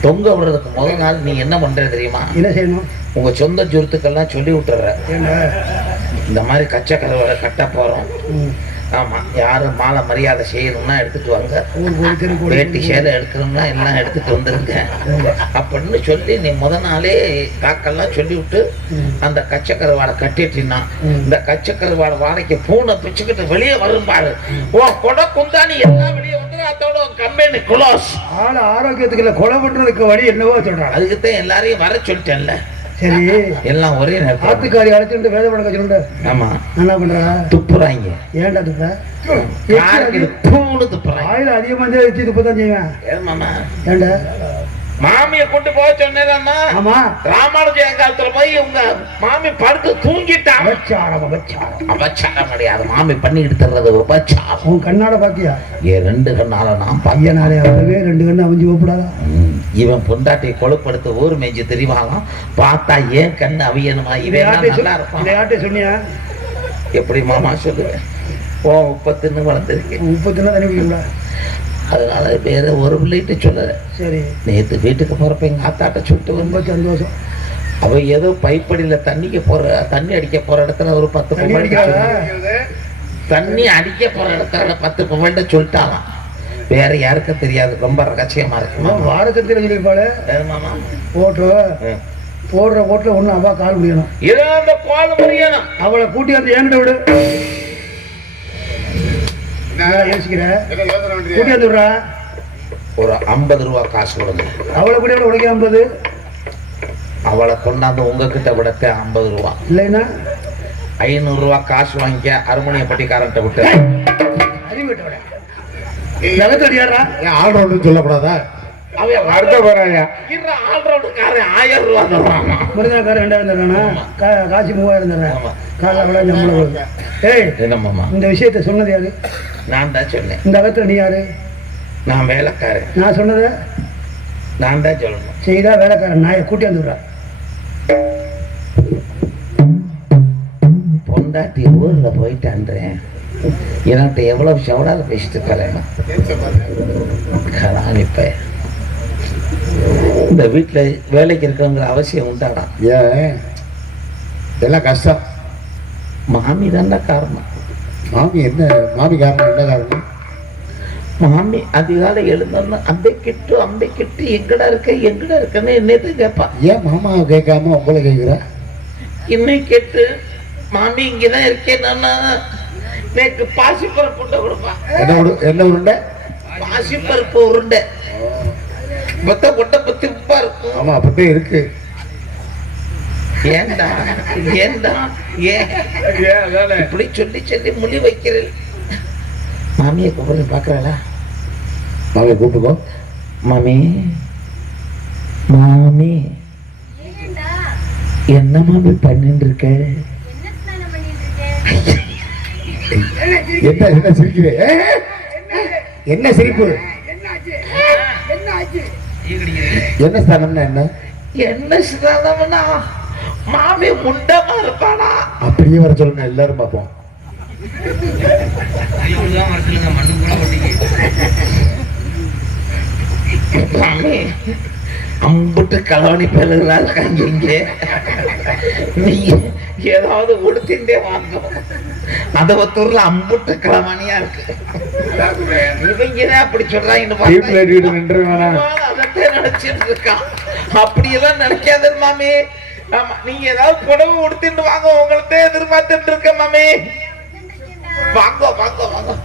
தொங்க விடுறதுக்கு முதல் நாள் நீ என்ன பண்ற தெரியுமா? என்ன செய்யணும்? உங்க சொந்த ஜுருத்துக்கெல்லாம் சொல்லி விட்டுற, இந்த மாதிரி கச்சக்கருவாடை கட்ட போறோம். ஆமா. யாரும் மாலை மரியாதை செய்யணும்னா எடுத்துட்டு வாங்க, வேட்டி சேலை எடுக்கணும்னா எல்லாம் எடுத்துட்டு வந்துருங்க அப்படின்னு சொல்லி நீ முத நாளே காக்கெல்லாம் சொல்லி விட்டு அந்த கச்சக்கருவாடை கட்டிட்டீங்கன்னா இந்த கச்சக்கருவாடை வாடகைக்கு பூனை பிச்சுக்கிட்டு வெளியே வரும் பாரு. ஓ கொடை குந்தாணி எல்லாம் வெளியே வந்து அதோட கம்பெனி குளோஸ். ஆளு ஆரோக்கியத்துக்குள்ள கொலை பண்றதுக்கு வழி என்னவோ சொல்றாங்க. அதுக்குத்தான் எல்லாரையும் வர சொல்லிட்டேன்ல. சரி, எல்லாம் ஒரே நேரத்தில் ஆத்துக்காரி அழைச்சிட்டு வேத பழக்க சொல்லுங்க. ஆமா. என்ன பண்றா? துப்புறாங்க. ஏன்டா துப்புற? துப்புறாங்க. ஆயில அதிகமா துப்பதான் செய்வேன். ஏன்டா மாமியை கொண்டு போக சொன்னேன்னா ஆமா ராமானுஜன் காலத்துல போய் உங்க மாமி படுத்து தூங்கிட்டான். அபச்சாரம் கிடையாது, மாமி பண்ணிக்கிட்டு தர்றது உபச்சாரம். உன் கண்ணால பாத்தியா? ஏன் 2 கண்ணால நான் பையனாலே அவரவே 2 கண்ணு அவஞ்சி போகக்கூடாதா? இவன் பொண்டாட்டி கொழுப்படுத்த ஊர் மேய்ச்சி தெரிவாங்க. பார்த்தா ஏன் கண்ணு அவியணுமா? இவன் நல்லா இருப்பான். சொன்னியா? எப்படி மாமா சொல்லுவேன்? ஓ 30 வளர்ந்துருக்கேன். 30 தண்ணி குடிக்கல. அதனால வேற ஒரு பிள்ளைகிட்ட சொல்லல. சரி. நேற்று வீட்டுக்கு போறப்ப எங்க ஆத்தாட்ட சொல்லிட்டு ரொம்ப சந்தோஷம். அவ ஏதோ பைப்படியில தண்ணி அடிக்க போற இடத்துல ஒரு 10 தண்ணி அடிக்க போற இடத்துல 10 பொம்பள்கிட்ட சொல்லிட்டாலாம். வேற யாருக்கும் தெரியாது, ரொம்ப ரகசியமா இருக்குமா. வாரத்தில் சொல்லிருப்பாளே மாமா. போடுற ஓட்டுல ஒண்ணு அவ கால் முடியணும். அந்த கால் முடியணும். அவளை கூட்டி வந்து என்கிட்ட விடு. யோசிக்கிற கூட்டி வந்து விடுறா. ஒரு 50 ரூபா காசு கொடுங்க. அவளை கூட உனக்கு 50. அவளை கொண்டாந்து உங்ககிட்ட விடத்த 50 ரூபா இல்லைன்னா 500 ரூபா காசு வாங்கிக்க. அருமணிய பட்டிக்காரன்ட்ட விட்டு ஆல்ரவுண்ட் சொல்லக்கூடாதா? காசு 3000 தர்றேன். இந்த விஷயத்த சொன்னது யாரு? நான் தான் சொன்னேன். இந்த அகத்துல நீ யாரு? நான் வேலைக்காரன். நான் சொன்னத நான் தான் சொல்லணும். செய்தா வேலைக்காரன் நாயை கூட்டி வந்து பொண்டாட்டி ஊர்ல போயிட்டான்றேன். என்கிட்ட எவ்வளவு செவடால பேசிட்டு இருக்கேன். இப்ப இந்த வீட்டுல வேலைக்கு இருக்கவங்க அவசியம் உண்டாடா? ஏன் எல்லாம் கஷ்டம்? மாமி தான்டா காரணம். மாமி என்ன? மாமி காரணம் என்ன காரணம்? மாமி அதிகாலை எழுந்தோன்னா அம்பைக்கிட்டு எங்கடா இருக்கன்னு என்னதான் கேட்பா. ஏன் மாமா கேட்காம உங்களை கேட்குற? இன்னும் கேட்டு மாமி இங்கதான் இருக்கேன்னா நேற்று பாசிப்பருப்பு உருண்டை கொடுப்பா. என்ன உருண்டை? பாசிப்பருப்பு உருண்டை. கொட்டை பத்திப்பா இருக்கும். ஆமா அப்படியே இருக்கு. ஏண்டா ஏண்டா ஏன் இப்படி சொல்லி சொல்லி முடி வைக்கிறேன். மாமியை கூப்பிடு பாக்குறாளா? மாமியை கூப்பிட்டுக்கோ. மாமி மாமி என்ன மாமி பண்ணிட்டு இருக்க? என்ன என்ன சிரிக்கிறே? என்ன சிரிப்பு? என்ன ஸ்தானம்னா என்ன? என்ன ஸ்தானம்னா மாமி முண்டமா இருப்பானா? அப்படியே வர சொல்லுங்க, எல்லாரும் பார்ப்போம். மாமி அம்புட்டு கலவணி பேருங்களா இருக்காங்க இங்கே. நீங்க ஏதாவது உடுத்திண்டே வாங்க. அதவத்தூர்ல அம்புட்டு கலவாணியா இருக்கு. இவங்கதான் அப்படி சொல்றாங்க. அதத்தான் நினைச்சிட்டு இருக்கான். அப்படியெல்லாம் நினைக்காத மாமி. ஆமா, நீங்க ஏதாவது புடவை உடுத்திட்டு வாங்க, உங்கள்ட்ட எதிர்பார்த்துட்டு இருக்க மாமி. வாங்க வாங்க வாங்க.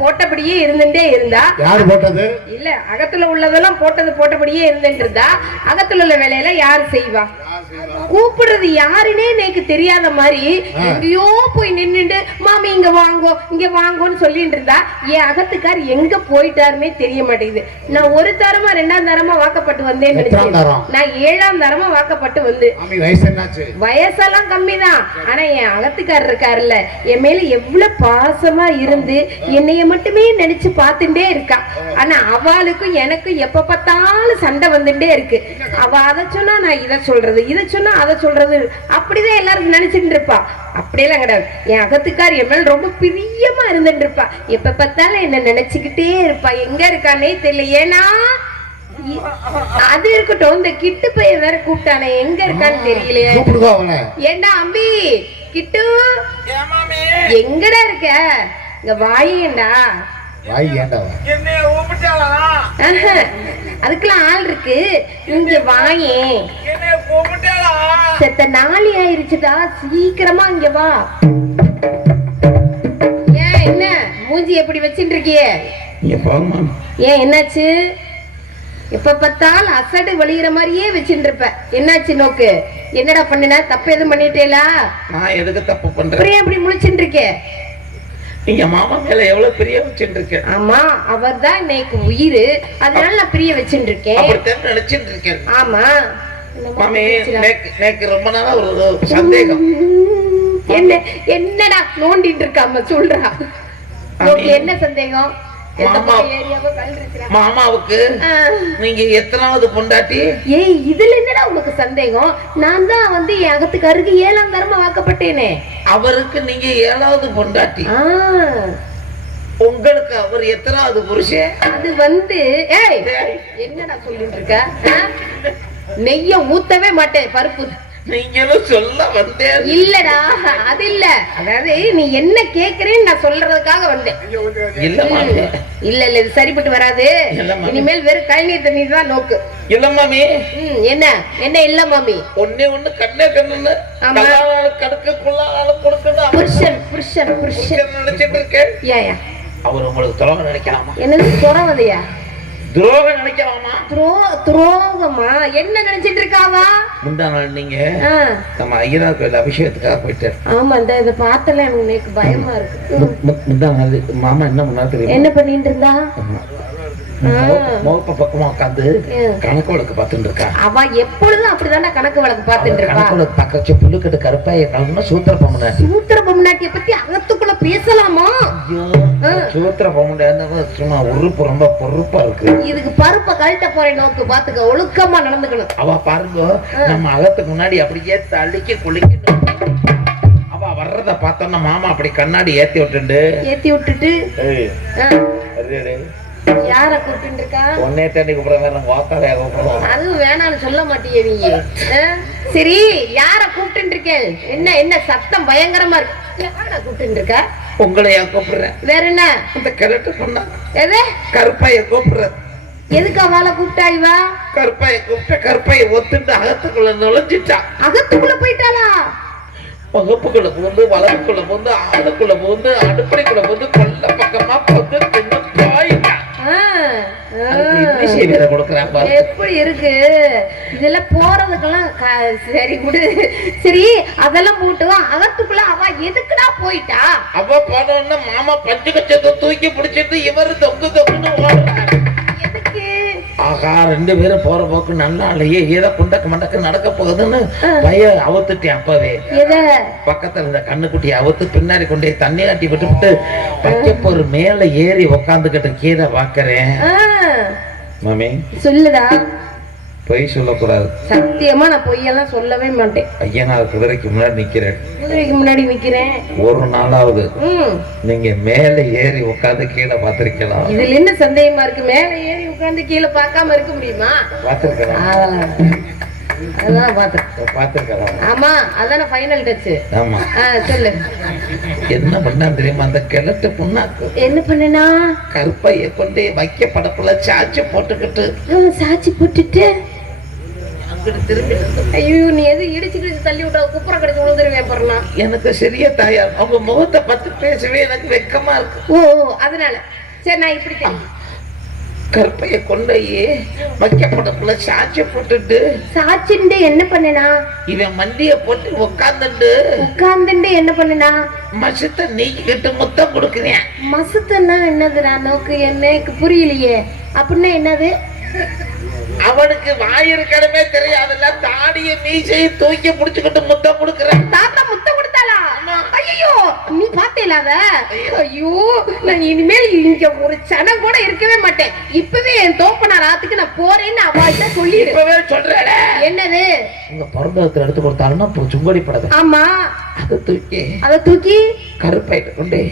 போட்டபடியே இருந்துட்டே இருந்தா யாரு போட்டது? இல்ல, அகத்துல உள்ளதெல்லாம் போட்டபடியே இருந்துட்டு இருந்தா அகத்துல உள்ள வேலையில யாரு செய்வா? கூப்பிடுறது யாருன்னே எனக்கு தெரியாத மாதிரி எங்கேயோ போய் நின்னுட்டு மாமி இங்க வாங்கோன்னு சொல்லிட்டு இருந்தா என் அகத்துக்கார் எங்க போயிட்டாருன்னே தெரிய மாட்டேங்குது. நான் ஒரு தரமா 2ஆம் தரமா வாக்கப்பட்டு வந்தேன். நான் 7ஆம் தரமா வாக்கப்பட்டு வந்து வயசெல்லாம் கம்மிதான். ஆனா என் அகத்துக்கார் இருக்காருல்ல, என் மேல எவ்வளவு பாசமா இருந்து என்னைய மட்டுமே நினைச்சு பார்த்துட்டே இருக்கா. ஆனா அவளுக்கும் எனக்கும் எப்ப பார்த்தாலும் சண்டை வந்துட்டே இருக்கு. அவ அதை சொன்னா நான் இதை சொல்றது, இதை சொன்னா அதை சொல்றது, அப்படிதான் எல்லாரும் நினைச்சுட்டு இருப்பா. அப்படியெல்லாம் கிடையாது. என் அகத்துக்கார் என் மேல ரொம்ப பிரியமா இருந்துட்டு இருப்பா. எப்ப பார்த்தாலும் என்ன நினைச்சுக்கிட்டே இருப்பா. எங்க இருக்கானே தெரியல. ஏன்னா அது இருக்கட்டும், இந்த கிட்டு பையன் வேற கூப்பிட்டானே, எங்க இருக்கான்னு தெரியலையே. ஏண்டா அம்பி, கிட்டு எங்கடா இருக்க? இங்க வாயேண்டா. வாய் ஏண்டாவா ஆஹா, அதுக்கெல்லாம் ஆள் இருக்கு. இங்க வாயே. செத்த நாளி ஆயிருச்சுடா, சீக்கிரமா இங்க வா. ஏன் என்ன மூஞ்சி எப்படி வச்சுட்டு இருக்கியே? ஏன் என்னாச்சு? எப்ப பார்த்தாலும் அசடு வலிகிற மாதிரியே வச்சுட்டு இருப்ப. என்னாச்சு நோக்கு? என்னடா பண்ணுன? தப்பு எதுவும் பண்ணிட்டேலா? நான் எதுக்கு தப்பு பண்றேன்? அப்புறம் அப்படி முழிச்சுட்டு இருக்கே? நீங்க மாமா மேல எவ்வளவு பிரிய வச்சுட்டு இருக்கேன். ஆமா, அவர் தான் இன்னைக்கு உயிர், அதனால நான் பிரிய வச்சுட்டு இருக்கேன். அப்படித்தான் நினைச்சிட்டு இருக்கேன். ஆமா மாமி, எனக்கு ரொம்ப நாளா ஒரு சந்தேகம். என்னடா நோண்டிட்டு இருக்காம சொல்றா? என்ன சந்தேகம்? மாமாவுக்கு நீங்க எத்தனாவது பொண்டாட்டி? ஏய், இதுல என்னடா உனக்கு சந்தேகம்? நான் தான் வந்து என் அகத்துக்காருக்கு 7ஆம் தரமா வாக்கப்பட்டேனே. அவருக்கு நீங்க 7வது பொண்டாட்டி. உங்களுக்கு அவர் எத்தனாவது புருஷன்? அது வந்து ஏய் என்னடா சொல்லிட்டு இருக்க? நெய்ய ஊத்தவே மாட்டேன், பருப்பு. நீங்களும் சொல்ல வந்தேன். இல்லடா, அது இல்ல. அதாவது நீ என்ன கேக்குறேன்னு நான் சொல்றதுக்காக வந்தேன். இல்ல மாமி, இல்ல இல்ல, இது சரிப்பட்டு வராது. இனிமேல் வெறும் கழநீர் தண்ணி தான் நோக்கு. இல்ல மாமி. என்ன என்ன இல்ல மாமி? ஒண்ணே ஒண்ணு கண்ணே கண்ணு கடுக்குள்ள கொடுக்கணும். புருஷன் புருஷன் புருஷன் நினைச்சிட்டு இருக்கேன். ஏயா அவர் உங்களுக்கு துரோகம் நினைக்கலாமா? என்னது துரோகதையா? துரோகம் நினைக்கலாமா? துரோகமா? என்ன நினைச்சிட்டு இருக்காவா? முந்தா நாள் நீங்க நம்ம ஐயனார் கோயில் அபிஷேகத்துக்காக போயிட்டு. ஆமா, இத பார்த்தல எனக்கு பயமா இருக்கு. முந்தா நாள் மாமா என்ன பண்ணா தெரியும்? என்ன பண்ணிட்டு இருந்தா? முகப்ப பக்கமா உட்காந்து கணக்கு வழக்கு பார்த்துட்டு இருக்கா. அவ எப்பொழுதும் அப்படிதானே கணக்கு வழக்கு பார்த்துட்டு இருக்கா. கணக்கு வழக்கு பக்கச்சு புல்லுக்கட்டு கருப்பாய கலந்து சூத்திர பொம்னாட்டி. சூத்திர பொம்னாட்டிய பத்தி அகத்துக்குள்ள பேசலாமா? சூத்திர பொம்னாட்டி சும்மா உறுப்பு ரொம்ப பொறுப்பா இருக்கு. இதுக்கு பருப்ப கழட்ட போறேன் நோக்கு, பாத்துக்க. ஒழுக்கமா நடந்துக்கணும். அவ பாருங்க, நம்ம அகத்துக்கு முன்னாடி அப்படியே தள்ளிக்கு குளிக்கணும். அவ வர்றத பார்த்தோன்னா மாமா அப்படி கண்ணாடி ஏத்தி விட்டுட்டு யார கூப்பிட்டு இருக்கா? ஒன்னே தண்ணி கூப்பிடுறேன். அதுவும் வேணான்னு சொல்ல மாட்டீங்க நீங்க. சரி, யார கூப்பிட்டு இருக்கேன்? என்ன என்ன சத்தம் பயங்கரமா இருக்கு? யார கூப்பிட்டு இருக்க? உங்களையா கூப்பிடுறேன். வேற என்ன? அந்த கிழட்டு சொன்னா எது? கருப்பாய கூப்பிடுறேன். எதுக்கு அவளை கூப்பிட்டா? இவா கருப்பாய கூப்பிட்ட கருப்பாய ஒத்துட்டு அகத்துக்குள்ள நுழைஞ்சிட்டா. அகத்துக்குள்ள போயிட்டாளா? வகுப்புக்குள்ள போந்து, வளர்ப்புக்குள்ள போந்து, ஆளுக்குள்ள போந்து, அடுப்படைக்குள்ள போந்து, கொல்ல பக்கமா போந்து தின்னு போயிட்டா. எப்படி இருக்கு இதெல்லாம்? போறதுக்கெல்லாம் சரி விடு. சரி, அதெல்லாம் போட்டு அகத்துக்குள்ள அவ எதுக்குடா போயிட்டா? அவ போனோன்னா மாமா பஞ்சு கச்சத்தை தூக்கி பிடிச்சிட்டு இவரு தொங்கு தொங்குன்னு ஓடுறாரு. எதுக்கு? ஆகா, 2 பேரும் போற போக்கு நல்லா இல்லையே, ஏதோ குண்டக்கு மண்டக்கு நடக்க போகுதுன்னு பய அவுத்துட்டேன். அப்பவே பக்கத்துல இருந்த கண்ணுக்குட்டி அவுத்து பின்னாடி கொண்டே தண்ணி காட்டி விட்டு பச்சப்பொரு மேல ஏறி உக்காந்துக்கிட்டு கீழே பாக்குறேன். மாமி சொல்லுடா. பொய் சொல்லக்கூடாது. சத்தியமா நான் பொய்யெல்லாம் சொல்லவே மாட்டேன். ஐயனார் குதிரைக்கு முன்னாடி நிக்கிறேன். குதிரைக்கு முன்னாடி நிக்கிறேன். ஒரு நாளாவது நீங்க மேல ஏறி உட்காந்து கீழே பாத்திருக்கலாம். இதுல என்ன சந்தேகமா இருக்கு? மேல ஏறி உட்காந்து கீழே பார்க்காம இருக்க முடியுமா? பாத்திருக்கலாம். அதான் பாத்திருக்கலாம். ஆமா, அதான ஃபைனல் டச். ஆமா, சொல்லு. என்ன பண்ணா தெரியுமா? அந்த கிழட்டு புண்ணாக்கு என்ன பண்ணனா? கருப்பைய கொண்டே வைக்க படப்புல சாச்சி போட்டுக்கிட்டு ஐயோ, நீ எது இடிச்சு தள்ளி விட்டா குப்புற கடிச்சு விழுந்துருவேன் போறா. எனக்கு சரியா தாயார் அவங்க முகத்தை பத்தி பேசவே எனக்கு வெக்கமா இருக்கு. ஓ, அதனால சரி, நான் இப்படி கருப்பைய கொண்டையே வைக்கப்படப்புல சாட்சி போட்டுட்டு சாட்சிண்டு என்ன பண்ணனா? இவன் மண்டிய போட்டு உட்கார்ந்துட்டு என்ன பண்ணனா? மசத்தை நீக்கிட்டு முத்தம் கொடுக்குறேன். மசத்துன்னா என்னது? நான் நோக்கு எனக்கு புரியலையே. அப்படின்னா என்னது? அவனுக்கு வாயிருக்கணுமே தெரியாதுல்ல, தாடிய மீசையை தூக்கி புடிச்சுக்கிட்டு முத்தம் கொடுக்குறேன். தாத்தா முத்தம் கொடுத்தாளா? ஐயோ, நீ பாத்தேல அத? ஐயோ, நான் இனிமேல் இங்க ஒரு சனம் கூட இருக்கவே மாட்டேன். இப்பவே என் தோப்பனார் ஆத்துக்கு நான் போறேன்னு அவள்கிட்ட சொல்லி இப்பவே சொல்றேன். என்னது? உங்க பிறந்தவத்துல எடுத்து கொடுத்தாலும்னா சுங்கடி படாது. ஆமா, அதை தூக்கி கருப்பாயிட்டு கொண்டே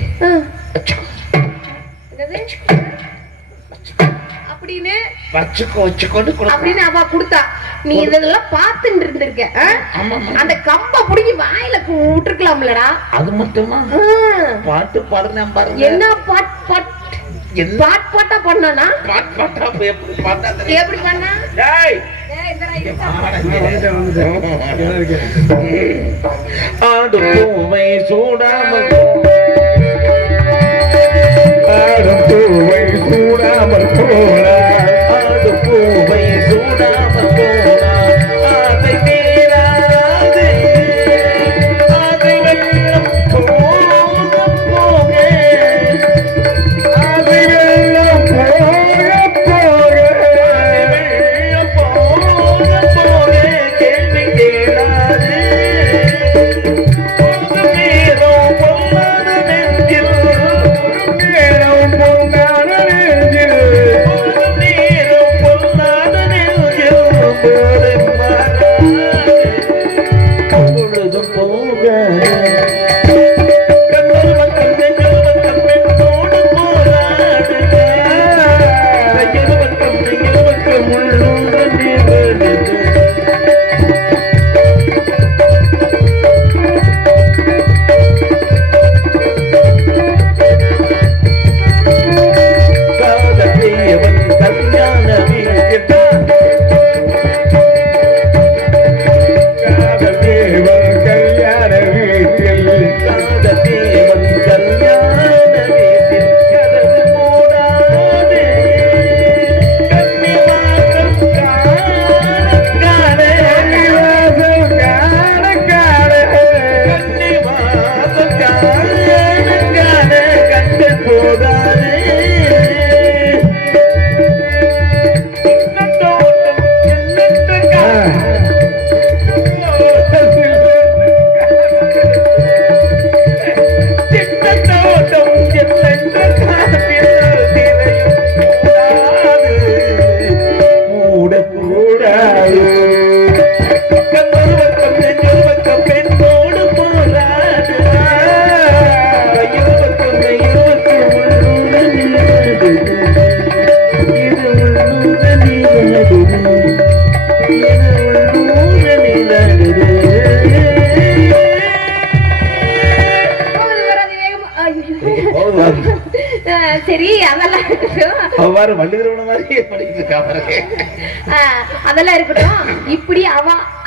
அப்படின்னு அப்படின்னு அவ கொடுத்தா. நீ இதெல்லாம் பார்த்துட்டு இருந்திருக்க. அந்த கம்ப புடிங்கி வாயில விட்டுருக்கலாம்லடா. அது மட்டுமா? பாட்டு பாடுறேன் பாருங்க. என்ன பாட் பாட்? என்ன பாட் பாட்டா பண்ணானா? பாட் பாட்டா எப்படி பாட்டா தெரியும்? எப்படி பண்ணா? டேய் ஏய், இந்தடா, இருக்கா. ஆடு பூவை சூடாமல் ஆடும் பூவை சூடாமல் போனார். ஆடு பூவை சூடாமல் போனார். அதை மீறாது அதை வெள்ளம் போக போக அது எல்லாம் போக போக வெள்ளம் போக போக கேள்வி கேளாது ஒரு நேரம் பொல்லாத நெஞ்சில் நேரம் பொன்னான நெஞ்சில் ஒரு நேரம் பொல்லாத நெஞ்சில் போதை மாறாது பொழுதும் போகாது கண்ணொரு பக்கம் நெஞ்சொரு பக்கம் பெண்ணோடு போராடு கையொரு பக்கம் நெஞ்சொரு பக்கம் உள்ளூர நீடுது காதலியவன் கல்யாண வீட்டில் காதல் தேவன் கல்யாண வீட்டில் காதலியவன் கல்யாண வீட்டில் கதவு மூடாது கன்னிவாசம் காண வாசல் காண காண கன்னிவாசம் காண கண்டு போதாது தோட்டம் எண்ணற்ற சின்னத்தோட்டம் எண்ணற்ற காற்றில் திரையும் கூடாது மூடக்கூடாது கண்ணொரு பக்கம் நெஞ்சொரு பக்கம் பெண்ணோடு போராடு கையொரு பக்கம் நெய்யொரு பக்கம் உள்ளூர நீடுது இது உள்ளூர நீடுது இது உள்ளூர நீடுது போகுது, வராது, வேகமா. ஐயோ. சரி, அதெல்லாம் இருக்கட்டும். அவ்வாறு வள்ளிதிரவண மாதிரியே படிக்கிட்டு இருக்காங்க அதெல்லாம் இருக்கட்டும். இப்படி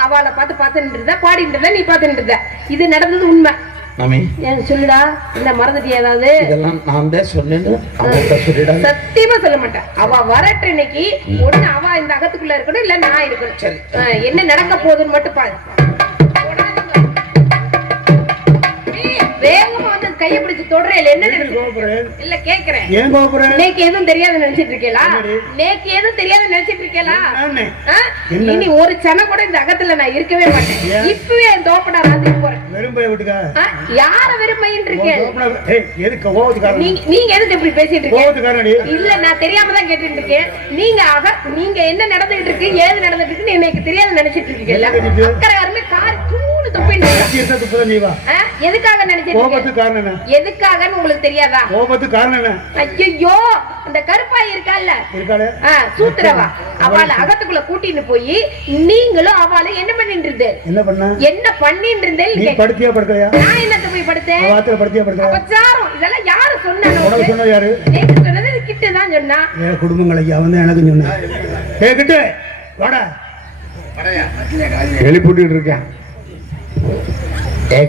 அவளை பார்த்துட்டு இருந்த, பாடிட்டு இருந்த, நீ பார்த்துட்டு இருந்த. இது நடந்தது உண்மை. நாமே எனக்கு சொல்லுடா, என்ன மறந்துட்டியா ஏதாவது? இதெல்லாம் நான் தான் சொன்னேன்னு அவங்கள்ட்ட சொல்லிடாங்க. சத்தியமா சொல்ல மாட்டேன். அவ வரட்டு இன்னைக்கு ஒண்ணு அவ இந்த அகத்துக்குள்ள இருக்கணும், இல்ல நான் இருக்கணும். சரி. என்ன நடக்க போகுதுன்னு மட்டும் பாரு. வேகமா வந்து கைய பிடிச்சு தொடுறேன். என்ன நினைச்சிட்டு கோபுரன் இல்ல கேக்குறேன். ஏன் கோபுரன் நேக்கு எதுவும் தெரியாது நினைச்சிட்டு இருக்கேளா? என்னடி? நேக்கு எதுவும் தெரியாது நினைச்சிட்டு இருக்கேளா? நானே. ஆ? என்ன? இனி ஒரு சன கூட இந்த அகத்துல நான் இருக்கவே மாட்டேன். ஏன்? இப்பவே என் தோப்படா ராத்திரி போறேன். வெறும்பை விட்டுக்கா ஆ? யார வெறுமைன்னு இருக்கேன்? எதுக்கு கோபத்துக்காரன் நீங்க எதுக்கு இப்படி பேசிட்டு இருக்கீங்க? கோபத்துக்காரடி இல்ல, நான் தெரியாம தான் கேட்டுட்டு இருக்கேன். நீங்க என்ன நடந்துட்டு இருக்கு, ஏது நடந்துட்டு இருக்குன்னு எனக்கு தெரியாது நினைச்சிட்டு இருக்கீங்கல்ல? என்ன தெரியுது? அக்கறை வரமே கார் தூணு துப்பிட்டு இருக்கு. சத்தியத்தை துப்புதான் நீ வா ஆ? எதுக்காக நினைச்சிட்டு இருக்கீங்க? கோபத்துக்கு காரணம் என்ன எதுக்காகன்னு உங்களுக்கு தெரியாதா? கோபத்துக்கு காரணம் என்ன ஐயோ, அந்த கருப்பாய் இருக்கால, இருக்காளே சூத்திரவா, அவளை அகத்துக்குள்ள கூட்டிட்டு போய் நீங்களும் அவளை என்ன பண்ணிட்டு இருந்தே? என்ன பண்ண என்ன பண்ணிட்டு இருந்தேன்னு நீ கேட்டேன். படுத்தியா படுக்கலையா நான் என்னத்த போய் படுத்தேன்? வார்த்தையில படுத்தியா படுக்கலையா அபச்சாரம். இதெல்லாம் யாரு சொன்னாங்க? உனக்கு சொன்ன யாரு நேத்து சொன்னது கிட்ட தான் சொன்னா. என் குடும்பங்களை அவன் தான் எனக்கு சொன்னான் கேக்கிட்டு வாடா எழுப்பிட்டு இருக்கேன்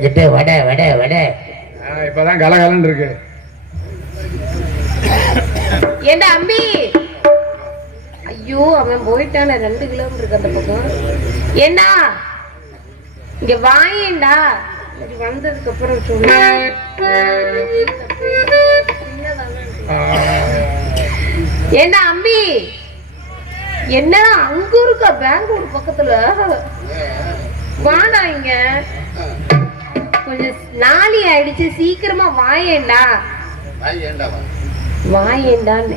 கிட்ட வட வட வட இப்பதான் கலகலன்னு இருக்கு ஏண்டா அம்பி? ஐயோ, அவன் போயிட்டான 2 கிலோமீட்டருக்கு அந்த பக்கம். ஏண்டா இங்க வாயேண்டா. வந்ததுக்கு அப்புறம் சொல்லு. ஏண்டா அம்பி, என்னடா அங்க இருக்கா பெங்களூர் பக்கத்துல? வாடா இங்க, கொஞ்சம் நாளி ஆயிடுச்சு, சீக்கிரமா வாயேண்டா. வாயேண்டான்னு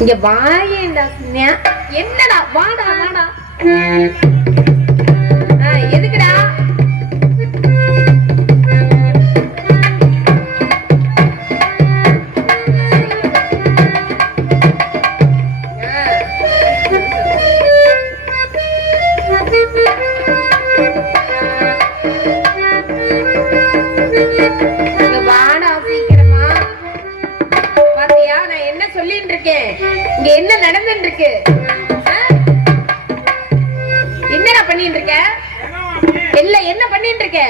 இங்க வாயேண்டா. என்னடா, வாடா வாடா. எதுக்குடா? இங்க வாடா சீக்கிரமா. பாத்தியா, போயிட்டு இருக்கு? என்னடா பண்ணிட்டு இருக்க? இல்ல என்ன பண்ணிட்டு இருக்க?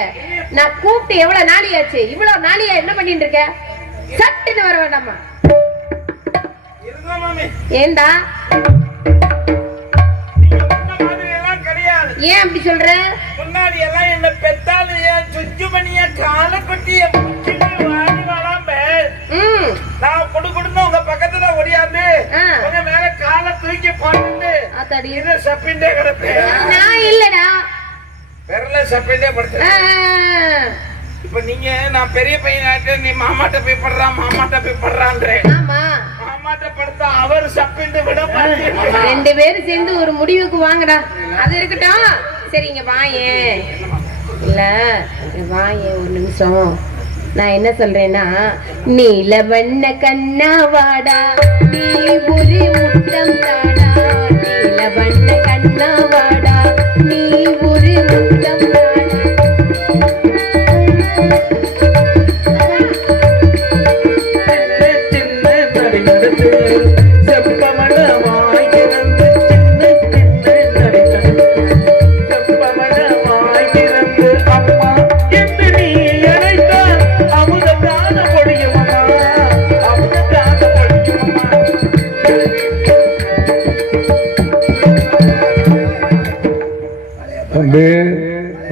நான் கூப்பிட்டு எவ்வளவு நாளியாச்சு? இவ்வளவு நாளியா என்ன பண்ணிட்டு இருக்க? சட்டுன்னு வர வேண்டாமா? ஏண்டா ஏன் அப்படி சொல்ற? முன்னாடி எல்லாம் என்ன பெத்தாலைய சுஞ்சு மணிய கால கொட்டிய நான் கொடுக்கணும் உங்க பக்கத்துல ஒடியாந்து உங்க மேல காலை தூக்கி போட்டு சப்பிண்டே கிடப்பேன். நான் இல்லடா, விரல சப்பிண்டே படுத்தேன். இப்ப நீங்க நான் பெரிய பையனாட்டு நீ மாமாட்ட போய் படுறான் மாமாட்ட போய் படுறான்றேன். ஆமா மாமாட்ட படுத்தா அவர் சப்பிண்டு விட மாட்டேன். ரெண்டு பேரும் சேர்ந்து ஒரு முடிவுக்கு வாங்கடா. அது இருக்கட்டும், சரி இங்க வாயேன். இல்ல வாயேன் ஒரு நிமிஷம். நான் என்ன சொல்றேன்னா, நீல வண்ண கண்ணா வாடா நீ ஒரு முத்தம் தாடா. நீல வண்ண கண்ணா வாடா நீ ஒரு முத்தம் தாடா.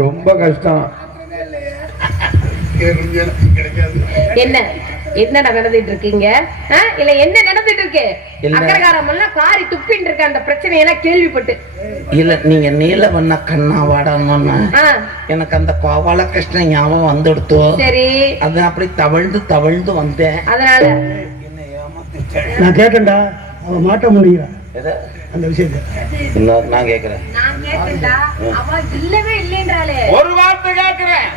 ரொம்ப கஷ்டம். என்ன என்ன நடந்துட்டு இருக்கீங்க? இல்ல என்ன நடந்துட்டு இருக்கு? அக்கரகாரம் எல்லாம் காரி துப்பின்னு இருக்க அந்த பிரச்சனையெல்லாம் கேள்விப்பட்டு. இல்ல நீங்க நீல வண்ண கண்ணா வாடான்னு எனக்கு அந்த கோபால கிருஷ்ணன் ஞாபகம் வந்துடுத்தோ. சரி அது அப்படி தவழ்ந்து தவழ்ந்து வந்தேன். அதனால நான் கேட்டேன்டா, அவ மாட்ட முடியல அந்த விஷயத்தை. நான் கேக்குறேன். இல்லவே இல்லைன்றாலே ஒரு வார்த்தை கேட்கிறேன்.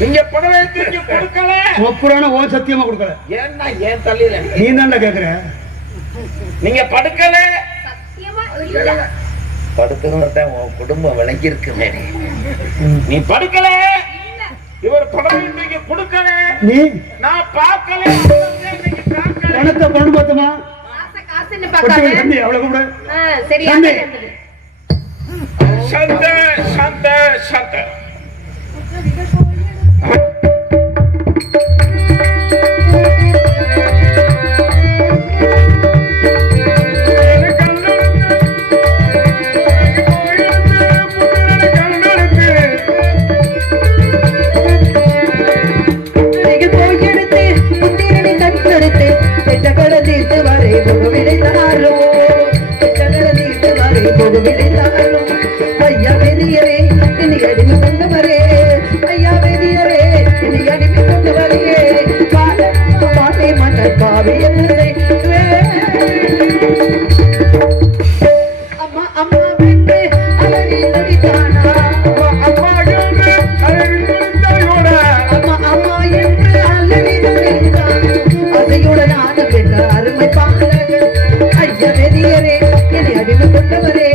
நீங்க புடவை தூக்கி கொடுக்கல, ஒப்புறான ஓ சத்தியமா கொடுக்கல. ஏன்னா ஏன் தள்ளியில நீ தான்டா கேக்குற. நீங்க படுக்கல, படுக்கிறத உன் குடும்பம் விளங்கி இருக்குமே. நீ படுக்கல, இவர் புடவை தூக்கி கொடுக்கல, நீ நான் பார்க்கல. பணத்தை பணம் பார்த்தமா காசுன்னு பார்க்காம அவ்வளவு கூட. சரி சந்த சந்த சந்த ஐயா வெறியரே இனி அடிமை கொண்டவரே, ஐயா வெறியரே இனி அடிமை கொண்டவரே, பாதை மன்னர் பாவி அம்மா அம்மா வென்று அலறி துடித்தானா, அம்மா என்று அலறி துடித்தான் அதையுடன் ஆன பெற்ற அருமை பாலகர். ஐயா வெறியரே இனி அடிமை கொண்டவரே,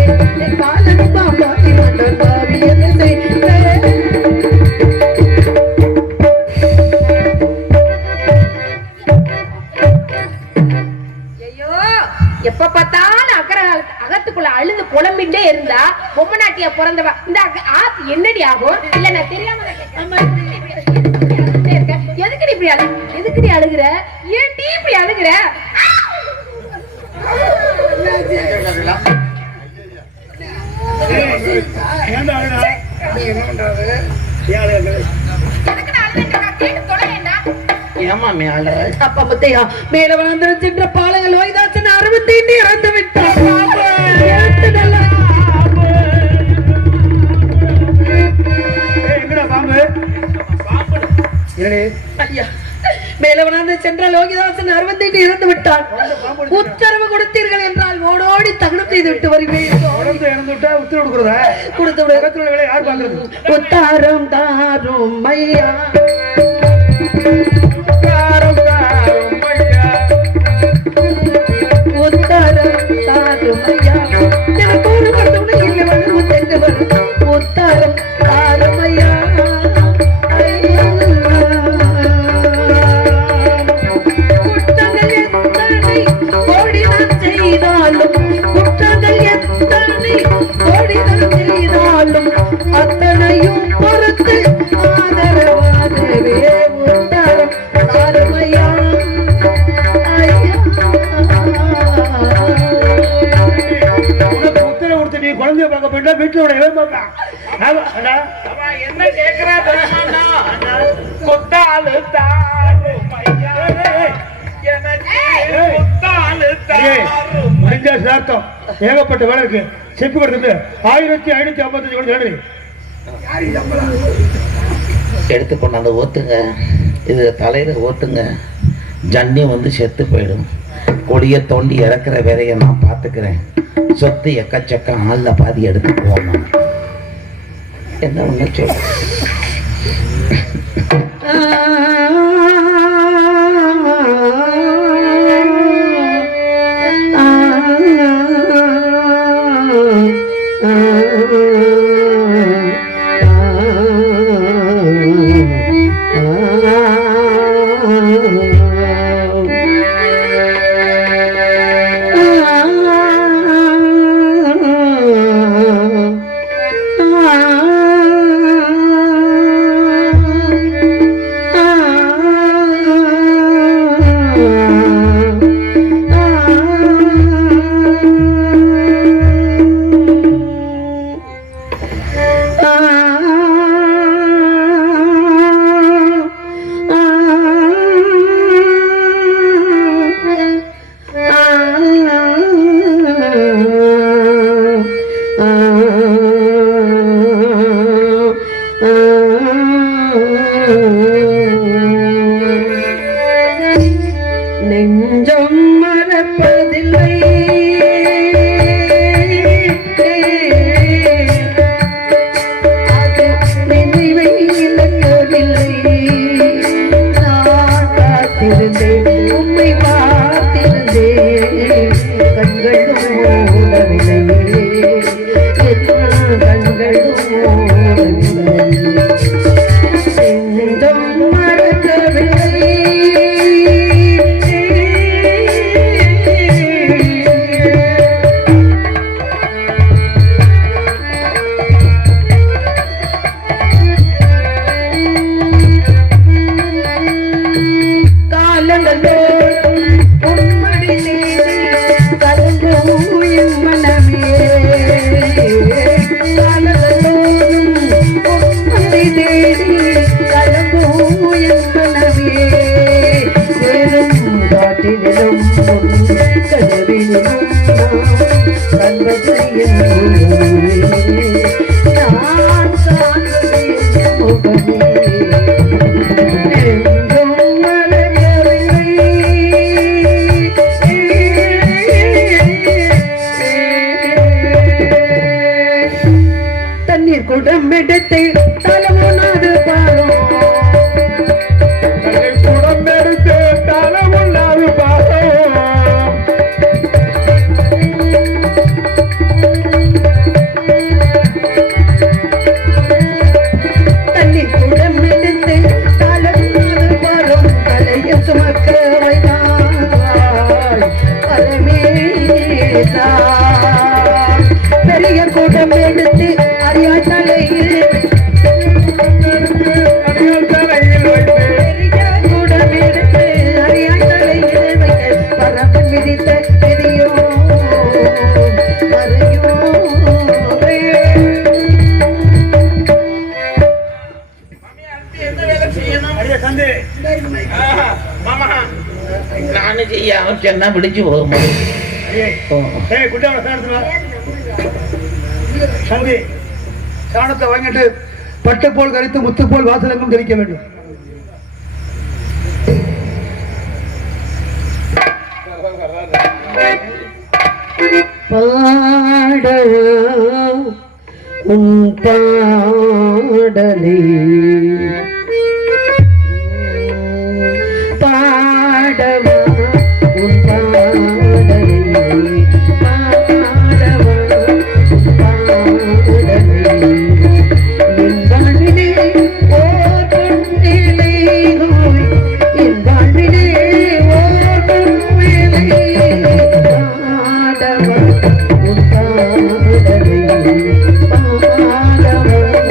எப்ப பார்த்தாலும் அகத்துக்குள்ள அழுது புலம்பிண்டே இருந்தா பொம்மை நாட்டியா பிறந்தவ இந்த என்னடி ஆகும்? இல்ல நான் தெரியாம எதுக்கடி இப்படி எதுக்கடி அழுகுற? ஏன் டீ இப்படி அழுகுற? அப்பா முத்தையா மேலவனந்தரம் சென்ற பாலங்கள் வைதாசன் 65 இறந்து விட்டார். மேலவனாந்து சென்ற லோகிதாசன் 65 இறந்து விட்டார். உத்தரவு கொடுத்தீர்கள் என்றால் ஓடோடி தகனம் செய்து விட்டு வருவேன். உத்தாரம் தாரும் ஐயா, உத்தாரம் தாரும் ஐயா, எனக்கு ஒரு மட்டும் இல்லை வளர்வு தென்றவர். உத்தாரம் தாரும் ஐயா, ஓடி அத்தனையும் பொறுத்து ஆதரவாகவே உத்தரம் அருமையா உத்தரவு கொடுத்து நீ குழந்தைய பார்க்க போயிட்டா வீட்டுல இவன் பார்க்கலாம். அவன் என்ன கேக்குறா தெரியுமாண்ணா? கொத்தாலு தாருமையா, எனக்கு கொத்தாலு முடிஞ்சா சார்த்தம் ஏகப்பட்ட வேலை இருக்கு. செப்பு கொடுத்துட்டு 1555 கொடுத்து எடுத்து கொண்டாந்து ஊத்துங்க, இது தலையில ஊத்துங்க, ஜன்னி வந்து செத்து போயிடும். கொடியை தோண்டி இறக்குற வேலையை நான் பார்த்துக்கிறேன். சொத்து எக்கச்சக்கம் ஆள்ல பாதி எடுத்து போகணும். என்ன ஒண்ணு சொல்ல நெஞ்சம் மறப்பதில்லை அது நினைவை இழக்கவில்லை. நான் காத்திருந்தேன், உம்மை பார்த்திருந்தேன், கண்களும் ஓடவில்லை, என் கண்களும் ஓடவில்லை. நெஞ்சம் மறக்கவில்லை. தண்ணீர் குடம் எடுத்து தலைமுன்னாடு பாரும், குடம் எடுத்து தலைமுன்னாடு பாரும். தண்ணீர் குடம் எடுத்து தலைமுன்னாடு பாரும், தலையை சுமக்க வைத்தாள் பரமேசா. பெரிய குடம் எடுத்து அறியாய் தலையில் பெரிய குடம் எடுத்து அறியாய் தலையில் வைக்க பரப்பன் விதித்த விதியோ மறையோ. என்ன வேலை செய்யணும்? சந்தை மாமா, நானும் செய்யாம சொன்னா விடிச்சு போகுமா? சந்தி சாணத்தை வாங்கிட்டு பட்டு போல் கரைத்து முத்து போல் வாசலங்கும் தெரிக்க வேண்டும். பாடவா உன் பாடலே பாடவா உன் பாடலே பாடவா பாடலே என் வாழ்விலே ஓர் பொன்னிலை ஹோய், என் வாழ்விலே ஓர் பொன்னிலை பாடவா உன் பாடலே பாடவா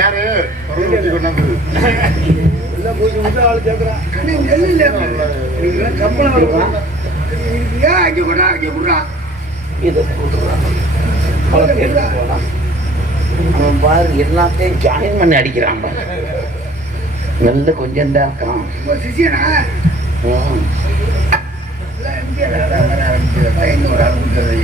யாரு ஊத்தி கொண்டாந்து எல்லாம் பூச்சி முட்டை ஆள் கேட்குறான் நெல் இல்லை கம்பளம் வருவான் ஏன் அங்கே கொண்டா அங்கே கொடுறா இதை போட்டுறான் அவன் பாரு எல்லாத்தையும் ஜாயின் பண்ணி அடிக்கிறான் பாரு நல்ல கொஞ்சம் தான் இருக்கான் சிசியனா ஐநூறு ஆள் கொடுத்தது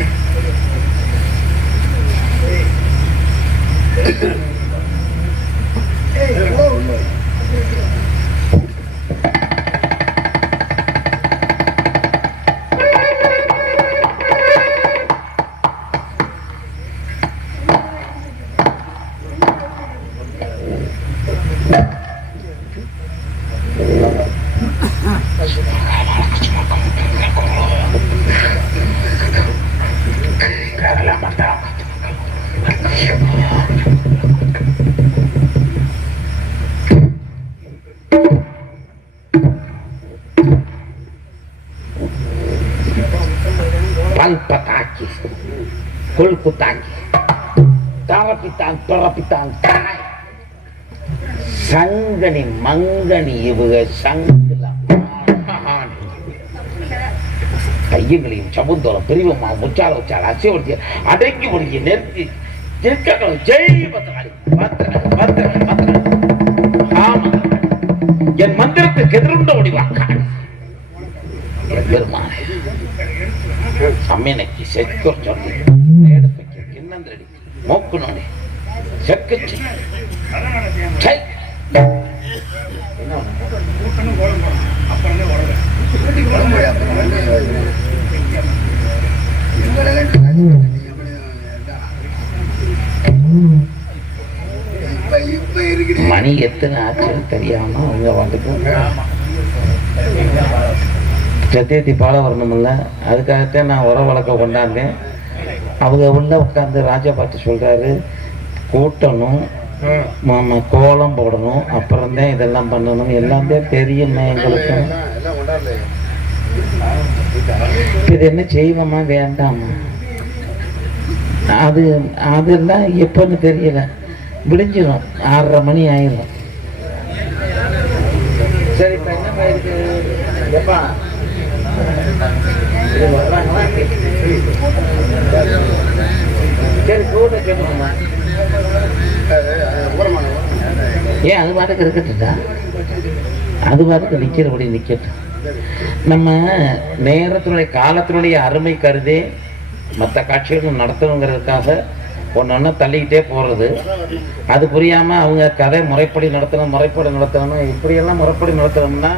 Palpataki, Kulkutaki, Tarapitan, Parapitan, Sangani, Mangani, இவங்க சங்கல கையங்களையும் சமுந்தரம் பிரிவமா முச்சால வச்சால அசைவடுத்தி அடங்கி முடிஞ்சு நெருக்கி திருக்கணும் ஜெய் பத்திராளி பத்திரன் பத்திரன் பத்திரன் ஆமா என் மந்திரத்துக்கு எதிர்ந்த ஒடிவாக்காடு என் பெருமானே அம்மனைக்கு செக்கொரு சொல்லி நேடத்துக்கு கிண்ணந்திரடி மோக்குனோனே செக்கச்சி மணி எத்தனை ஆச்சுன்னு தெரியாம அவங்க வந்துட்டு சத்தியத்தி பால வரணுமில்ல அதுக்காகத்தான் நான் உர வழக்க கொண்டாந்தேன் அவங்க உள்ள உட்காந்து ராஜா பார்த்து சொல்றாரு கூட்டணும் மாமா கோலம் போடணும் அப்புறம் தான் இதெல்லாம் பண்ணணும் எல்லாமே தெரியுமே எங்களுக்கு இது என்ன செய்வோமா வேண்டாமா அதெல்லாம் எப்பன்னு தெரியல விடிஞ்சிடும் 6:30 மணி ஆயிரும் சரி இப்ப என்ன ஆயிருக்கு எப்பா சரி கூட கேட்கணுமா ஏன் அது பாட்டுக்கு இருக்கட்டும்டா அது பாட்டுக்கு நிக்கிறபடி நிக்கட்டும் நம்ம நேரத்தினுடைய காலத்தினுடைய அருமை கருதே மற்ற காட்சிகளும் நடத்தணுங்கிறதுக்காக ஒன்று தள்ளிக்கிட்டே போகிறது அது புரியாமல் அவங்க கதை முறைப்படி நடத்தணும் இப்படியெல்லாம் முறைப்படி நடத்தணும்னா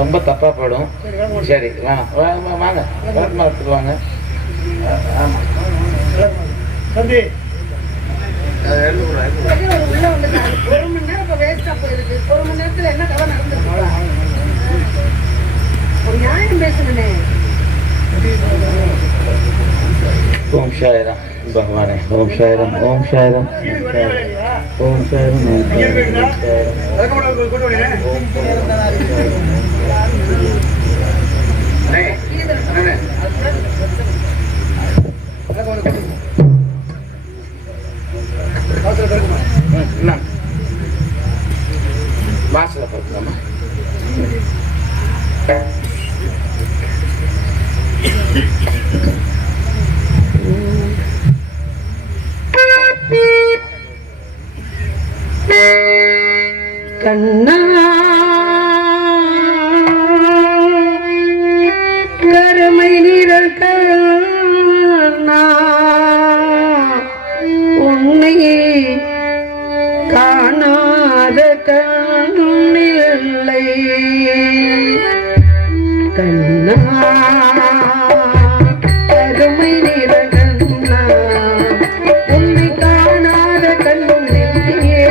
ரொம்ப தப்பாக போயிடும் சரி வேணாம் வாங்க விளக்கமாக எடுத்துக்குவாங்க ஆமாம் தம்பி உள்ள வந்து 1 மணி நேரம் இப்ப வேஸ்டா போயிருக்கு 1 மணி நேரத்துல என்ன கதை நடந்துருக்கு ஒரு நியாயம் பேசணுமே ஓம் சாய்ராம் பகவானே ஓம் சாய்ராம் ஓம் சாய்ராம் ஓம் சாய்ராம் வாசல படுத்தலாமா கண்ணா கருமை நிழல் கண்ணா உன்னை காணாத கண்ணில்லை கண்ணா கருமை நிழல் கண்ணா உன்னை காணாத கண்ணில்லையே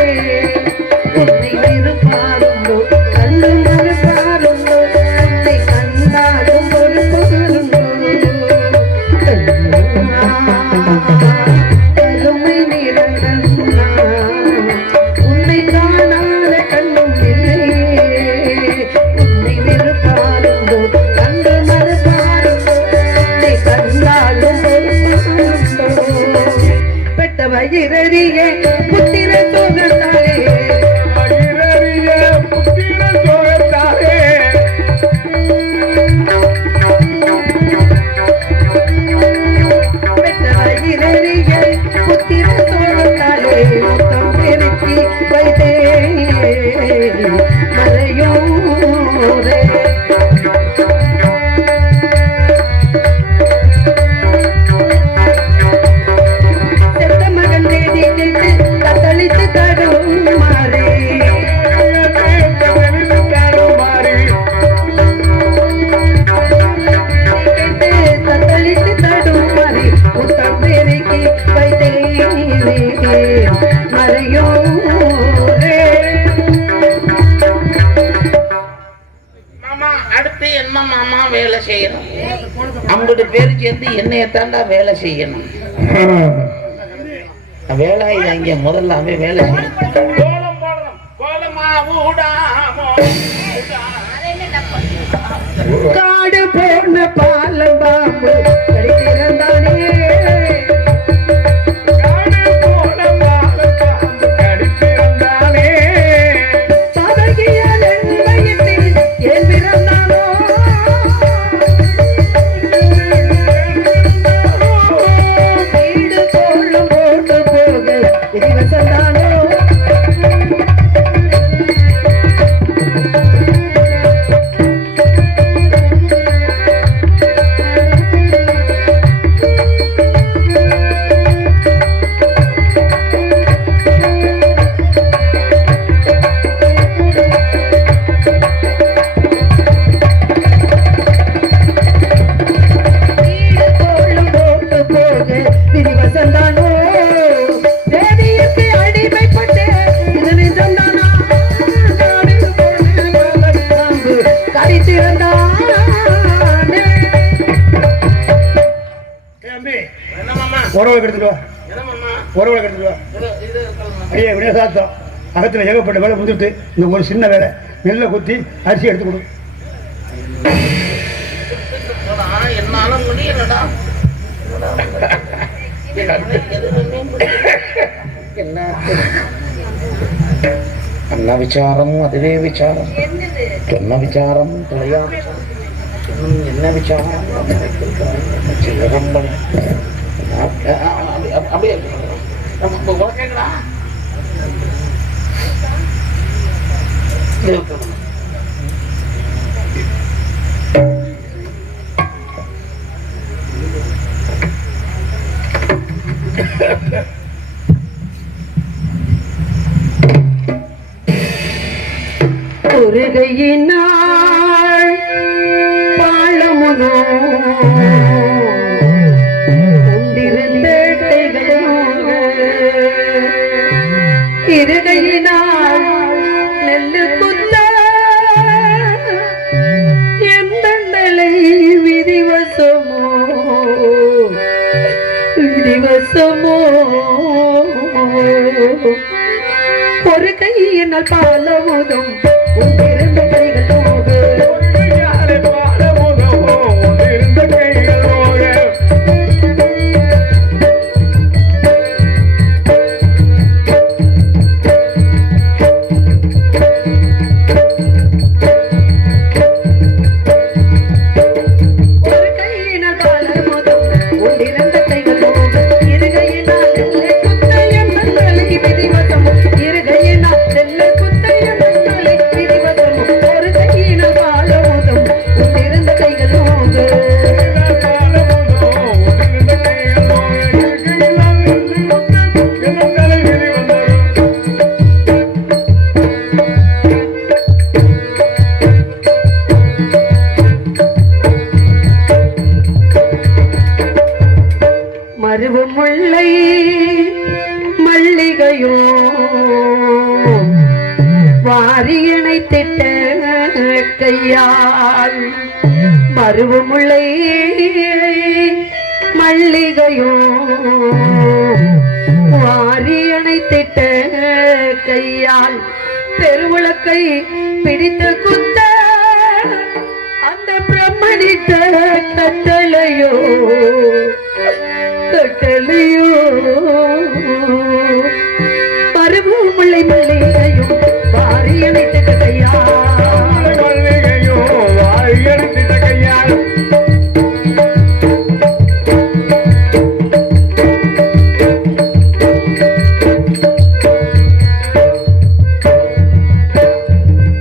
உன்னை விருப்பாருந்தோ கண்ணு மறுப்பாருந்தோ உன்னை கண்டாலும் ஒரு பொருளுண்டோ கருமை நிழல் கண்ணா உன்னை காணாத கண்ணும் இல்லையே உன்னை விருப்பாருந்தோ கண்ணு மறுப்பாருந்தோ புத்திர சோகத்தாலே பெற்றவயிரறிய புத்திர சோகத்தாலே முத்தம் பெருக்கி வைத்தே மறையோரே செத்த மகன் தேடி கேட்டு தத்தளித்து தடுமாறி தத்தளித்து தடுமாறி முத்தம் பெருக்கி வைத்தே மறையோரே. மாமா அடுத்து என்ன மாமா வேலை செய்யணும்? 50 பேர் சேர்ந்து என்னையத்தாண்டா வேலை செய்யணும். வேலை இங்க முதல்ல அவன் வேலை செய்யணும். கோலம் போடணும். கோலமா ஊடாமோ காடு போன பாலம் பாம்பு கடித்திருந்தானே பதகியல் எல்லையிட்டில் ஏன் பிறந்தானோ வீடு கோலம் போட்டு போக இவசந்தானோ வீடு கோலம் போட்டு போக விதிவசந்தானோ தேவியருக்கு அடிமைப்பட்டு இது நிஜம்தானா காடு போன பாலம் பாம்பு கடித்திருந்தானே. தம்பி என்ன மாமா? உறவை கெடுத்துட்டு வா, என்ன மாமா? உறவை கெடுத்துட்டு வா. இது இருக்கணும். அடியே விடிய சாத்தம் அகத்தில் ஏகப்பட்ட வேலை முடிஞ்சுட்டு இந்த ஒரு சின்ன வேலை நெல்லை குத்தி அரிசி எடுத்து கொடு. போடா, என்னால முடியலடா. என்ன விசாரம் அதுவே விசாரம், என்ன விசாரம் துளையா என்ன விசாரம் சிவகம்பன் அப்படியே உனக்கேங்களா ஒருகையினாள் பாலமுனோ கொண்டிருந்த இருகையினாள் நெல்லு குத்த எந்தண்டலை விதிவசமோ விதிவசமோ ஒரு கையினால் பாலமுதும் உண்டிருந்த கைகள் போது ஒரு கையினால் பாலமுதும் உண்டிருந்த கைகள் போது இருகையினால் நெல்லை குத்தையம் நந்தலை விதிவசமும் இருகையினால் நெல்லை குத்தையம் நந்தலை விதிவசமும் ஒரு கையினால் பாலமுதும் உண்டிருந்த கைகள் போது மருவு முல்லை மல்லிகையோ வாரியனை திட்ட கையால் மருவு முல்லை மல்லிகையோ வாரியனை திட்ட கையால் பெருவிளக்கை பிடித்த குத்த அந்த பிரம்மனிட்ட கட்டளையோ கட்டளையோ முல்லை மல்லிகையும் வாரி அணைத்த கையால் மல்லிகையோ வாரியடித்த கையால்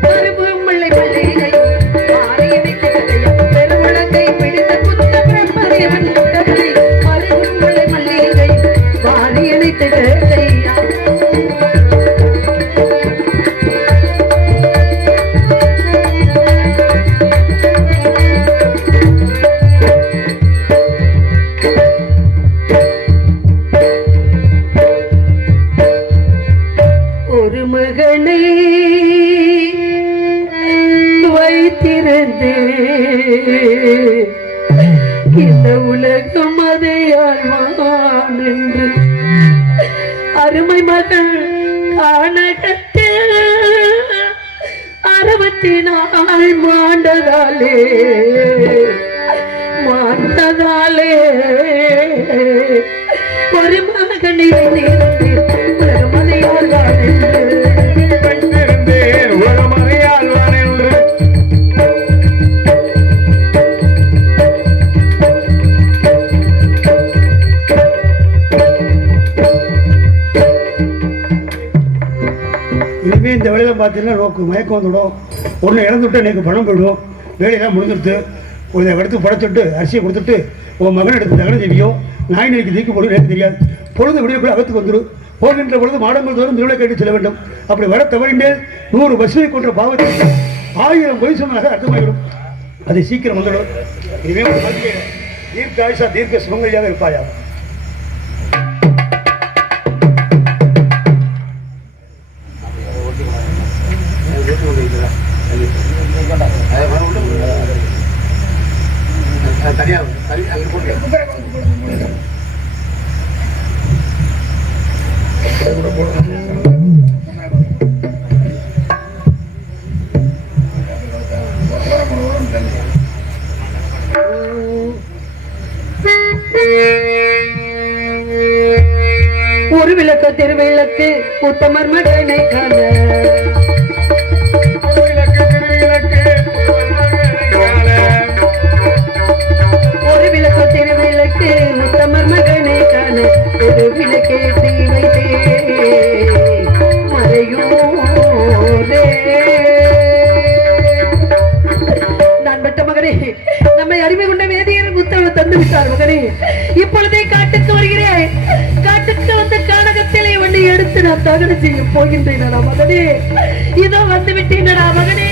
கரும்பு முல்லை மல்லிகையும் வாரி அணைத்த கையால் பெருமுழங்கை பிடித்த குத்த பிரம்மதேவன் முத்தத்தை கரும்பு முல்லை மல்லிகையும் வாரி அணைத்த கையால் ஒரு மகனை வைத்திருந்து இந்த உலகம் அதை ஆழ்வான் என்று அருமை மகள் காணகத்து 64 மாண்டதாலே ஒரு மகனை வைத்திருந்து உலகம் அதை ஆழ்வான் என்று வைத்திருந்தேன் ஒரு மறையாழ்வான் என்று இனிமே இந்த வேலையில பார்த்தீங்கன்னா நோக்கு மயக்கம் வந்துடும். ஒன்று இழந்துவிட்டு எனக்கு பணம் போயிடும். வேலையெல்லாம் முடிஞ்சிடுத்து. ஒரு இடத்துக்கு படைச்சுட்டு அரிசியை கொடுத்துட்டு உன் மகன் எடுத்து தகனம் செய்வியும் நாய் நடிக்கு தீக்கு போடும் எனக்கு தெரியாது. பொழுது விடியக்குள்ள அகத்துக்கு வந்துடும். போகின்ற பொழுது மாடங்கள் தோறும் திருவிழா கேட்டு செல்ல வேண்டும். அப்படி வர தவறிண்டே 100 பசுவை கொன்ற பாவத்தை 1000 பொய் சொன்னாக அர்த்தமாகிடும். அதை சீக்கிரம் வந்துடும். இனிமே ஒரு வாழ்க்கையை தீர்க்க ஆயுஷா தீர்க்க சுமங்கலியாக இருப்பாயா. ஒரு விளக்கு திருவிளக்கு உத்தமர் மகனை காண ஒரு விளக்கு திருவிளக்கு உத்தமர் மகனை காண ஒரு விளக்கே தீ வைத்தே மறையோரே. நான் பெற்ற மகனே, நம்மை அறிமை கொண்ட வேதியர் புத்தகம் தந்து விட்டார் மகனே. இப்பொழுதே காட்டுக்கு வருகிறேன். காட்டுக்கு வந்து கானகத்திலே வண்டி எடுத்து நான் தகனம் செய்ய போகின்றேன் மகனே. இதோ வந்து விட்டேன் மகனே.